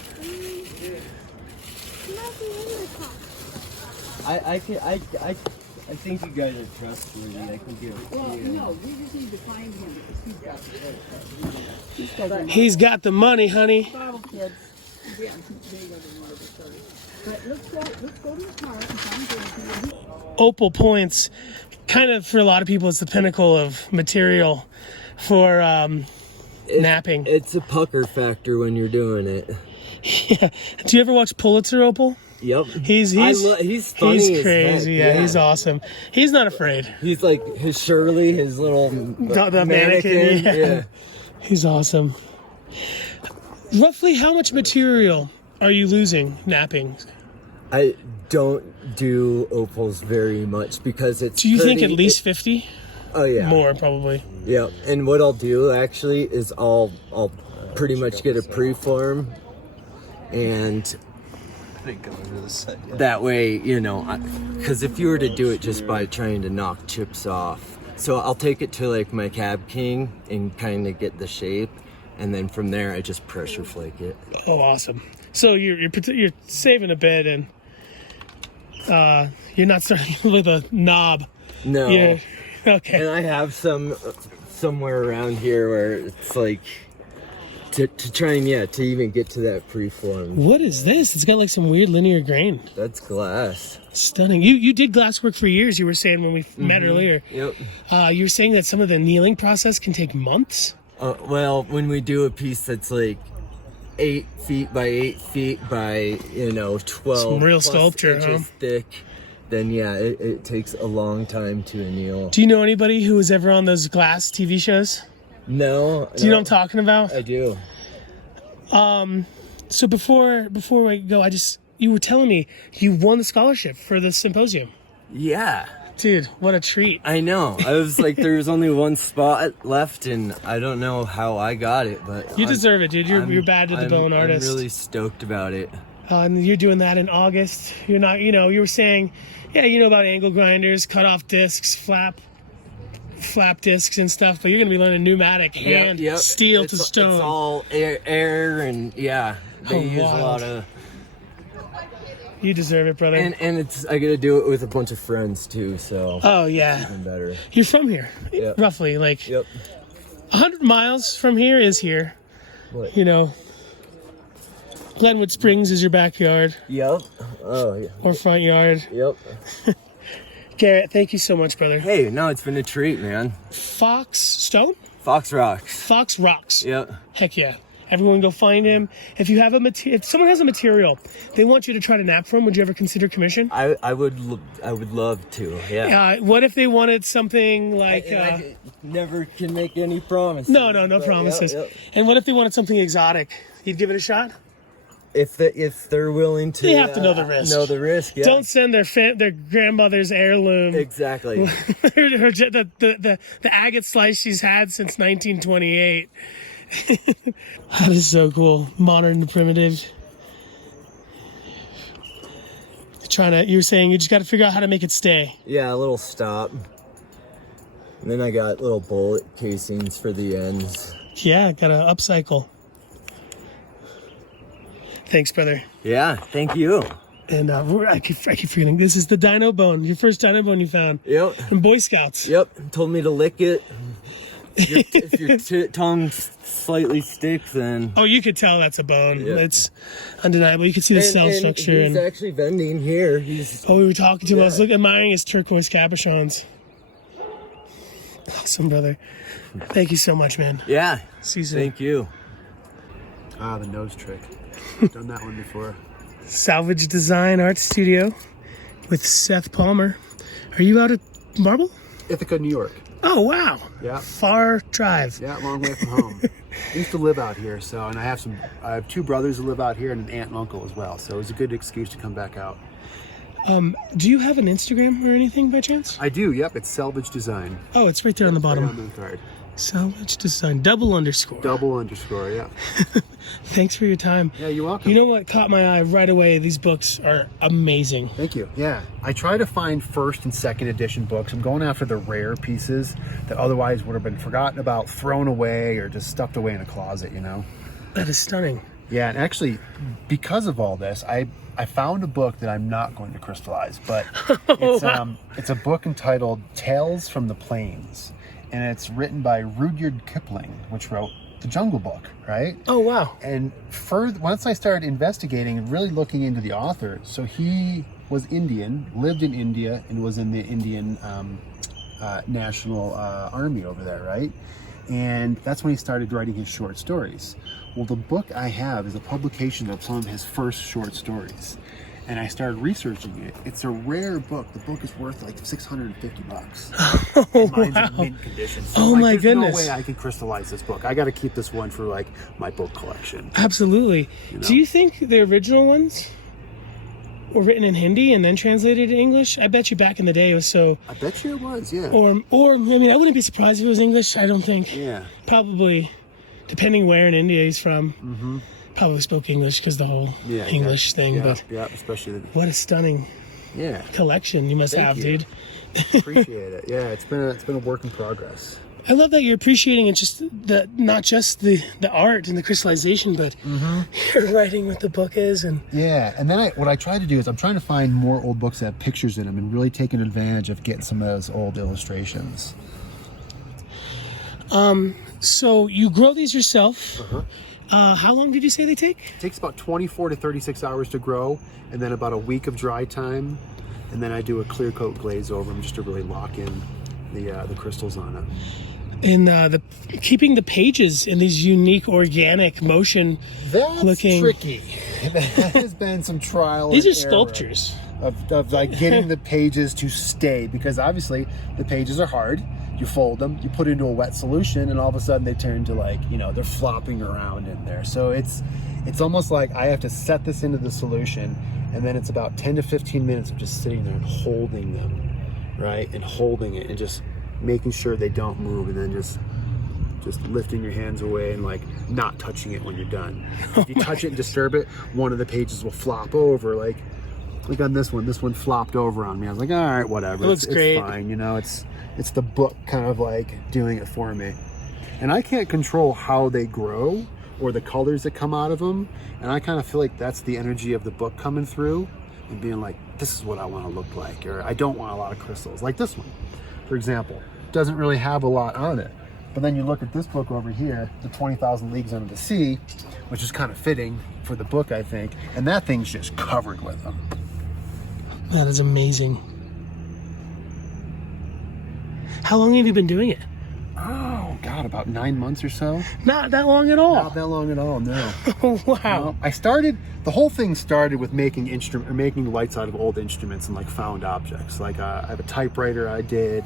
I think you guys are trustworthy. I can give it to you. No, we just need to find him because he's got the He's got the money, honey. bottle kids. Yeah, they got the marble, sorry. But let's go to the park and find Dorothy. Opal points, kind of for a lot of people, it's the pinnacle of material for napping. It's a pucker factor when you're doing it. Yeah. Do you ever watch Pulitzer Opal? Yep. He's funny he's as crazy. heck, Yeah, he's awesome. He's not afraid. He's like his Shirley, his little The mannequin. Yeah. He's awesome. Roughly how much material are you losing napping? I don't do opals very much because it's. Do you think at least 50? Oh yeah. More probably. Yeah, and what I'll do actually is I'll pretty much get a preform, and that way, you know, because if you were to do it just by trying to knock chips off, so I'll take it to like my Cab King and kind of get the shape, and then from there I just pressure flake it. Oh, awesome! So you're saving a bit, and you're not starting with a knob. No. Yeah. Okay. And I have some somewhere around here where it's like to try and to even get to that preform. What is this? It's got like some weird linear grain. That's glass. Stunning. You did glass work for years. You were saying when we met earlier. Yep. You were saying that some of the annealing process can take months. Well, when we do a piece that's like 8 feet by 8 feet by 12 Some real plus sculpture, inches huh? thick, then it takes a long time to anneal. Do you know anybody who was ever on those glass TV shows? No. Do you know what I'm talking about? I do. So before I go, you were telling me you won the scholarship for the symposium. Yeah. Dude, what a treat. I know. I was like, there was only one spot left, and I don't know how I got it, but You deserve it, dude. You're bad with the bill and artist. I'm really stoked about it. And you're doing that in August. You're not, you were saying, yeah, you know about angle grinders, cut off discs, flap discs and stuff, but you're going to be learning pneumatic, hand, steel to stone. It's all air and they use wild. a lot of. You deserve it, brother. And I got to do it with a bunch of friends too, so. Oh, yeah. Even better. You're from here, Yep. roughly, like. Yep. 100 miles from here is here. What? Glenwood Springs is your backyard. Yep. Oh, yeah. Or front yard. Yep. Garrett, thank you so much, brother. Hey, no, it's been a treat, man. Fox Stone? Fox Rocks. Fox Rocks. Yep. Heck yeah. Everyone go find him. If you have if someone has a material they want you to try to nap from, would you ever consider commission? I would love to. Yeah. What if they wanted something like I never can make any promises. No but promises. Yep. And what if they wanted something exotic? You'd give it a shot? If they're willing to, They have to know the risk. Know the risk. Yeah. Don't send their grandmother's heirloom. Exactly. the agate slice she's had since 1928. That is so cool. Modern to primitive. You were saying you just got to figure out how to make it stay. Yeah, a little stop. And then I got little bullet casings for the ends. Yeah, got to upcycle. Thanks, brother. Yeah, thank you. And I keep forgetting. This is the dino bone. Your first dino bone you found. Yep. From Boy Scouts. Yep. Told me to lick it. If your tongue slightly sticks, then. Oh, you could tell that's a bone. Yep. It's undeniable. You can see the cell structure. He's actually vending here. We were talking to him. I was admiring his turquoise cabochons. Awesome, brother. Thank you so much, man. Yeah. See you soon. Thank you. The nose trick. Done that one before. Salvage Design Art Studio with Seth Palmer. Are you out at Marble? Ithaca, New York. Oh, wow. Yeah. Far drive. Yeah, long way from home. I used to live out here, and I have 2 brothers who live out here and an aunt and uncle as well, so it was a good excuse to come back out. Do you have an Instagram or anything by chance? I do, yep. It's Salvage Design. Oh, it's right there on the bottom. Right on the card. Salvage Design, _. _, yeah. Thanks for your time. Yeah, you're welcome. You know what caught my eye right away? These books are amazing. Thank you. Yeah, I try to find first and second edition books. I'm going after the rare pieces that otherwise would have been forgotten about, thrown away, or just stuffed away in a closet, That is stunning. Yeah, and actually, because of all this, I found a book that I'm not going to crystallize, but it's a book entitled Tales from the Plains. And it's written by Rudyard Kipling, which wrote the Jungle Book, right? Oh, wow. And once I started investigating and really looking into the author, so he was Indian, lived in India, and was in the Indian National Army over there, right? And that's when he started writing his short stories. Well, the book I have is a publication of some of his first short stories. And I started researching it. It's a rare book. The book is worth like $650. Oh, Mine's wow. in mint condition. So Oh, like, my there's goodness. no way I can crystallize this book. I got to keep this one for like my book collection. Absolutely. You know? Do you think the original ones were written in Hindi and then translated to English? I bet you back in the day it was so. I bet you it was, yeah. Or I mean, I wouldn't be surprised if it was English. I don't think. Yeah. Probably, depending where in India he's from. Mm-hmm. Probably spoke English because the whole English thing. Yeah, but yeah, especially what a stunning collection you must Thank have, you. dude. Appreciate it. Yeah, it's been a work in progress. I love that you're appreciating it, just not just the art and the crystallization, but you're writing what the book is. And yeah, and then what I try to do is I'm trying to find more old books that have pictures in them and really taking advantage of getting some of those old illustrations. So you grow these yourself. How long did you say they take? It takes about 24 to 36 hours to grow, and then about a week of dry time, and then I do a clear coat glaze over them just to really lock in the crystals on it. In keeping the pages in these unique organic motion That's looking tricky. That has been some trial. These and are error sculptures of like getting the pages to stay, because obviously the pages are hard. You fold them, you put it into a wet solution, and all of a sudden they turn to like, they're flopping around in there. So it's almost like I have to set this into the solution, and then it's about 10 to 15 minutes of just sitting there and holding them, right? And holding it and just making sure they don't move, and then just lifting your hands away and like not touching it when you're done. If you touch it and disturb it, one of the pages will flop over. Like on this one flopped over on me. I was like, all right, whatever. It looks great. It's fine, it's the book kind of like doing it for me. And I can't control how they grow or the colors that come out of them. And I kind of feel like that's the energy of the book coming through and being like, this is what I want to look like, or I don't want a lot of crystals. Like this one, for example, doesn't really have a lot on it. But then you look at this book over here, the 20,000 Leagues Under the Sea, which is kind of fitting for the book, I think. And that thing's just covered with them. That is amazing. How long have you been doing it? Oh, God, about 9 months or so. Not that long at all. Not that long at all, no. Wow. No, the whole thing started with making lights out of old instruments and like found objects. Like I have a typewriter I did,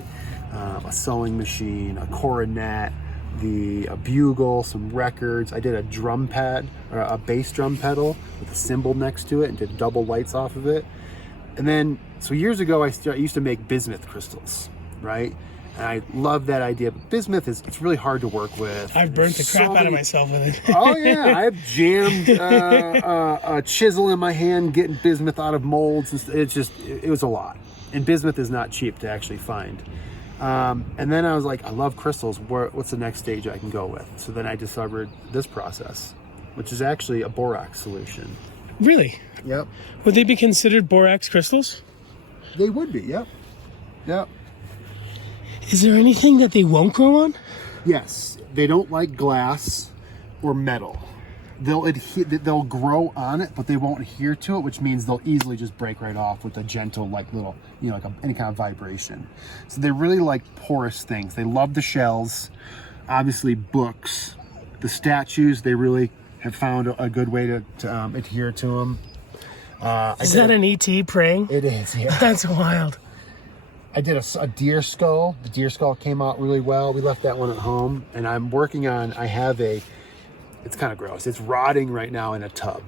a sewing machine, a coronet, a bugle, some records. I did a drum pad, or a bass drum pedal with a cymbal next to it, and did double lights off of it. And then, so years ago, I used to make bismuth crystals, right? And I love that idea, but bismuth it's really hard to work with. I've burnt the crap out of myself with it. Oh yeah, I've jammed a chisel in my hand getting bismuth out of molds. It was a lot. And bismuth is not cheap to actually find. And then I was like, I love crystals. What's the next stage I can go with? So then I discovered this process, which is actually a borax solution. Really? Yep. Would they be considered borax crystals? They would be. Yep. Yep. Is there anything that they won't grow on? Yes, they don't like glass or metal. They'll grow on it, but they won't adhere to it, which means they'll easily just break right off with a gentle, like little, like any kind of vibration. So they really like porous things. They love the shells, obviously books, the statues. They really have found a good way to adhere to them. Is that an ET praying? It is. Yeah. That's wild. I did a deer skull. The deer skull came out really well. We left that one at home, and I'm working on, it's kind of gross. It's rotting right now in a tub,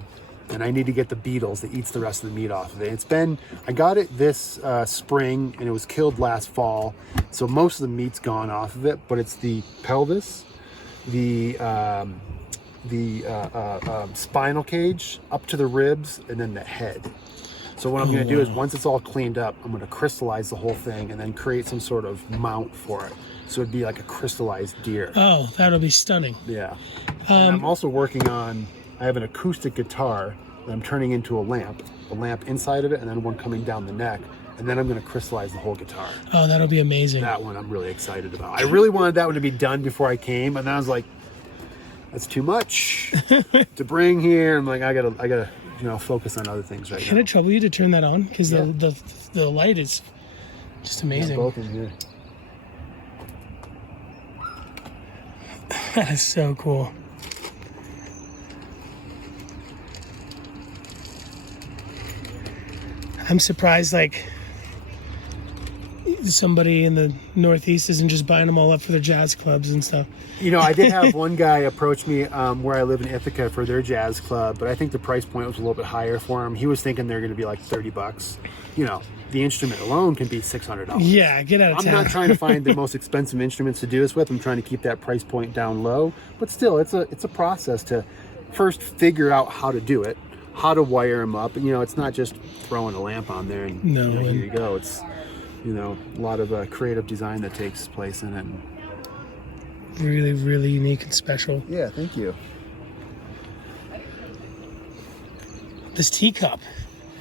and I need to get the beetles that eats the rest of the meat off of it. I got it this spring, and it was killed last fall, so most of the meat's gone off of it, but it's the pelvis, the spinal cage up to the ribs, and then the head. So what I'm going to do is, once it's all cleaned up, I'm going to crystallize the whole thing and then create some sort of mount for it. So it'd be like a crystallized deer. Oh, that'll be stunning. Yeah. And I'm also working on, I have an acoustic guitar that I'm turning into a lamp inside of it, and then one coming down the neck. And then I'm going to crystallize the whole guitar. Oh, that'll be amazing. That one I'm really excited about. I really wanted that one to be done before I came, and then I was like, that's too much to bring here. I'm like, I gotta, focus on other things right Can now. it trouble you to turn that on? Because Yeah. the light is just amazing. Both in here. That is so cool. I'm surprised, like, somebody in the Northeast isn't just buying them all up for their jazz clubs and stuff. I did have one guy approach me where I live in Ithaca for their jazz club, but I think the price point was a little bit higher for him. He was thinking they're going to be like $30. The instrument alone can be $600. Yeah, get out of I'm town. not trying to find the most expensive instruments to do this with. I'm trying to keep that price point down low, but still, it's a process to first figure out how to do it, how to wire them up. It's not just throwing a lamp on there and here you go. It's a lot of creative design that takes place in it. Really, really unique and special. Yeah, thank you. This teacup.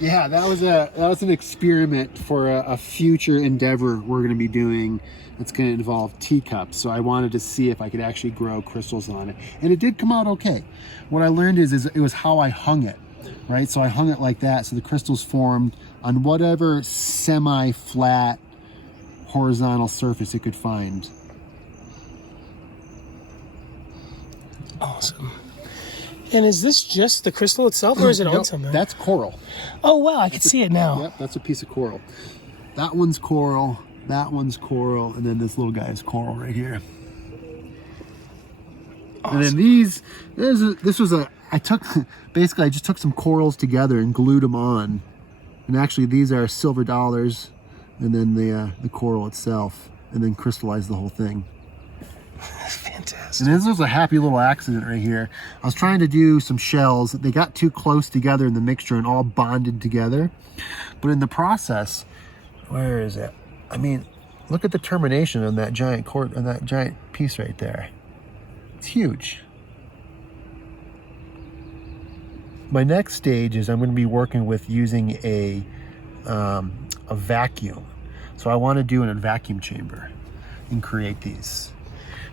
Yeah, that was an experiment for a future endeavor we're going to be doing. It's going to involve teacups. So I wanted to see if I could actually grow crystals on it, and it did come out okay. What I learned is it was how I hung it, right? So I hung it like that, so the crystals formed on whatever semi-flat horizontal surface it could find. Awesome. And is this just the crystal itself, or is it on Nope, something? that's coral. Oh, wow, I can see it now. Yep, that's a piece of coral. That one's coral, that one's coral, and then this little guy is coral right here. Awesome. And then I just took some corals together and glued them on. And actually these are silver dollars, and then the coral itself, and then crystallized the whole thing. That's fantastic. And this was a happy little accident right here. I was trying to do some shells. They got too close together in the mixture and all bonded together. But in the process, where is it? I mean, look at the termination on that giant piece right there. It's huge. My next stage is I'm going to be working with using a vacuum. So I want to do it in a vacuum chamber and create these.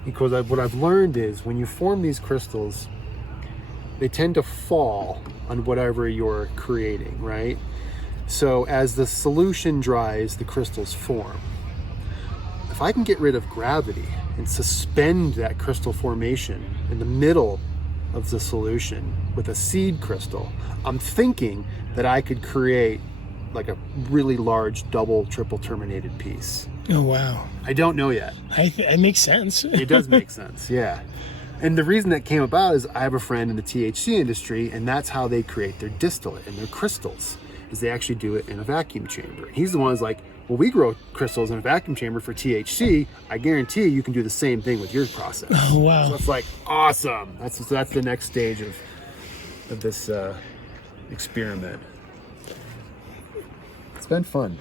Because what I've learned is when you form these crystals, they tend to fall on whatever you're creating, right? So as the solution dries, the crystals form. If I can get rid of gravity and suspend that crystal formation in the middle of the solution with a seed crystal, I'm thinking that I could create like a really large double, triple terminated piece. Oh, wow. I don't know yet. It makes sense. It does make sense, yeah. And the reason that came about is I have a friend in the THC industry, and that's how they create their distillate and their crystals, is they actually do it in a vacuum chamber. He's the one who's like, well, we grow crystals in a vacuum chamber for THC. I guarantee you can do the same thing with your process. Oh, wow. So it's like, awesome. That's the next stage of this experiment. It's been fun.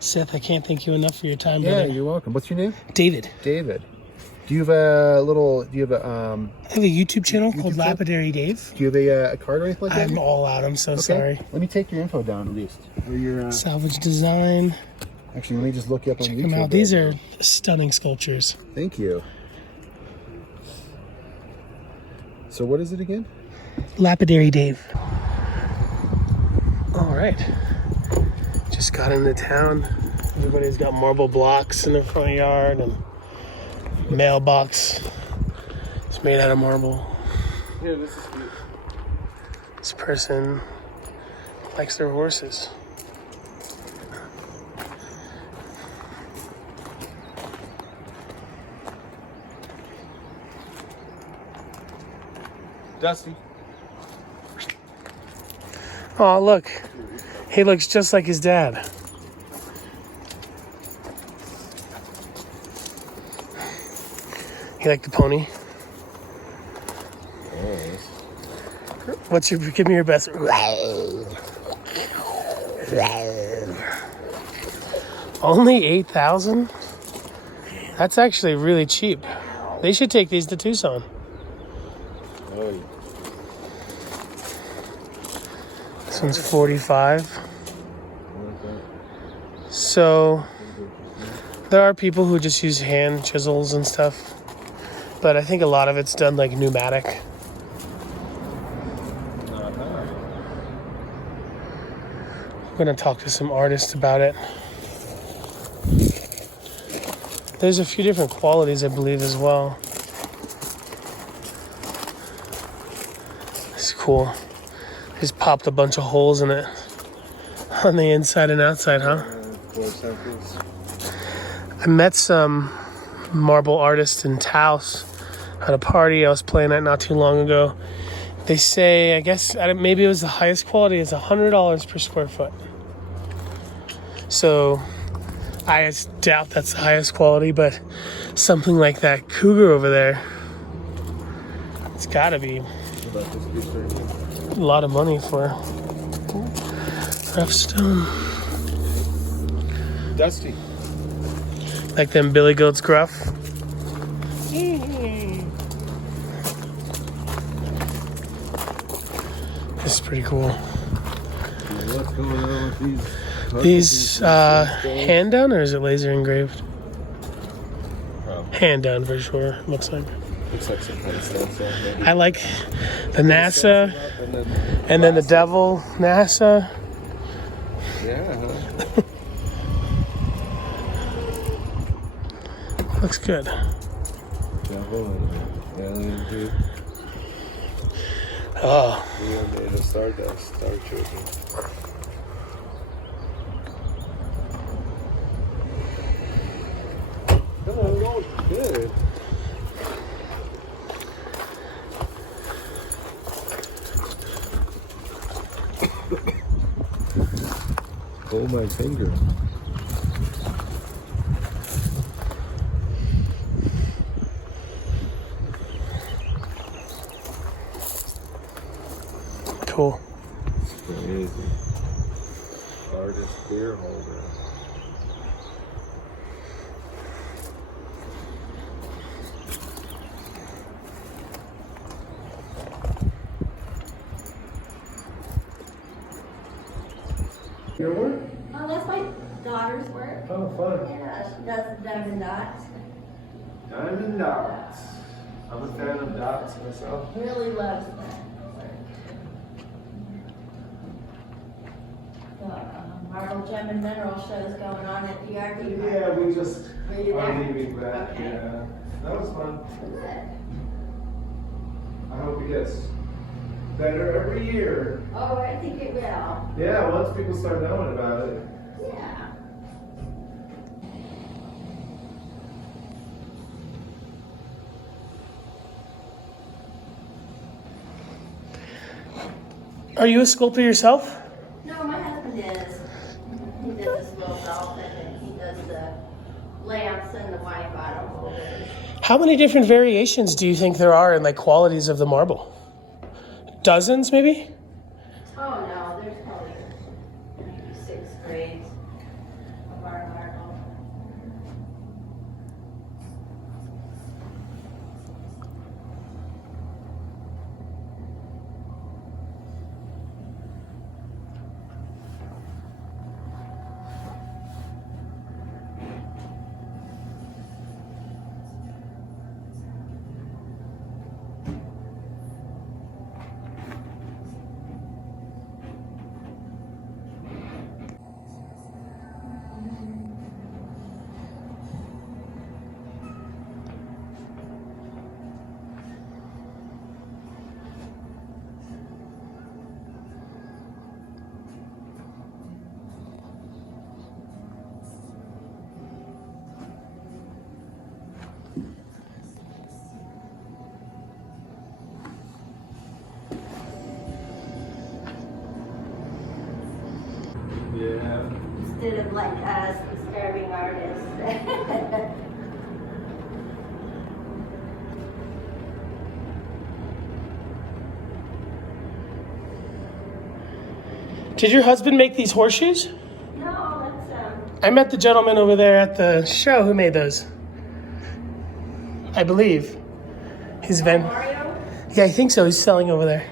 Seth, I can't thank you enough for your time. Yeah, brother. you're welcome. What's your name? David. David. Do you have a I have a YouTube channel called Lapidary Dave. Do you have a card or anything like that? I'm all out. I'm so sorry. Let me take your info down at least. Or your Salvage design. actually, let me just look you up on Check YouTube. them out. These are stunning sculptures. Thank you. So what is it again? Lapidary Dave. All right. Just got into town. Everybody's got marble blocks in their front yard and mailbox. It's made out of marble. Yeah, this is cute. This person likes their horses. Dusty. Oh, look. He looks just like his dad. You like the pony? Give me your best. Only 8,000? That's actually really cheap. They should take these to Tucson. Oh, yeah. This one's 45. So there are people who just use hand chisels and stuff. but I think a lot of it's done like pneumatic. I'm gonna talk to some artists about it. There's a few different qualities, I believe, as well. It's cool. Just popped a bunch of holes in it on the inside and outside, huh? I met some marble artists in Taos at a party I was playing at not too long ago. They say, I guess, maybe it was the highest quality is $100 per square foot. So I doubt that's the highest quality, but something like that cougar over there, it's gotta be a lot of money for rough stone. Dusty. Like them billy goats gruff. This is pretty cool. What's going on with these? These hand done, or is it laser engraved? Hand done for sure. Looks like. Looks like some kind of stuff. I like the NASA, and then the devil NASA. Yeah. Looks good. Devil and alien dude. Oh. We made a Stardust, Star Children. Come on, go. Good. Hold my finger. Cool. It's crazy. Largest beer holder. Your work? Oh, that's my daughter's work. Oh, fun. Yeah, she does the diamond dots. Diamond dots. I'm a fan of dots myself. Really loves that work. The marble gem and mineral shows going on at the art department. Yeah, we just Were you are there? leaving that. Okay. Yeah, that was fun. Good. I hope it gets better every year. Oh, I think it will. Yeah, once people start knowing about it. Yeah. Are you a sculptor yourself? No, my husband is. He does this little dolphin and he does the lamps and the white bottom holders. How many different variations do you think there are in like qualities of the marble? Dozens, maybe? Oh no, there's probably maybe 6 grades of our marble. Yeah. Instead of like us, the starving artists. Did your husband make these horseshoes? No, that's I met the gentleman over there at the show who made those. I believe. He's Mario. Yeah, I think so. He's selling over there.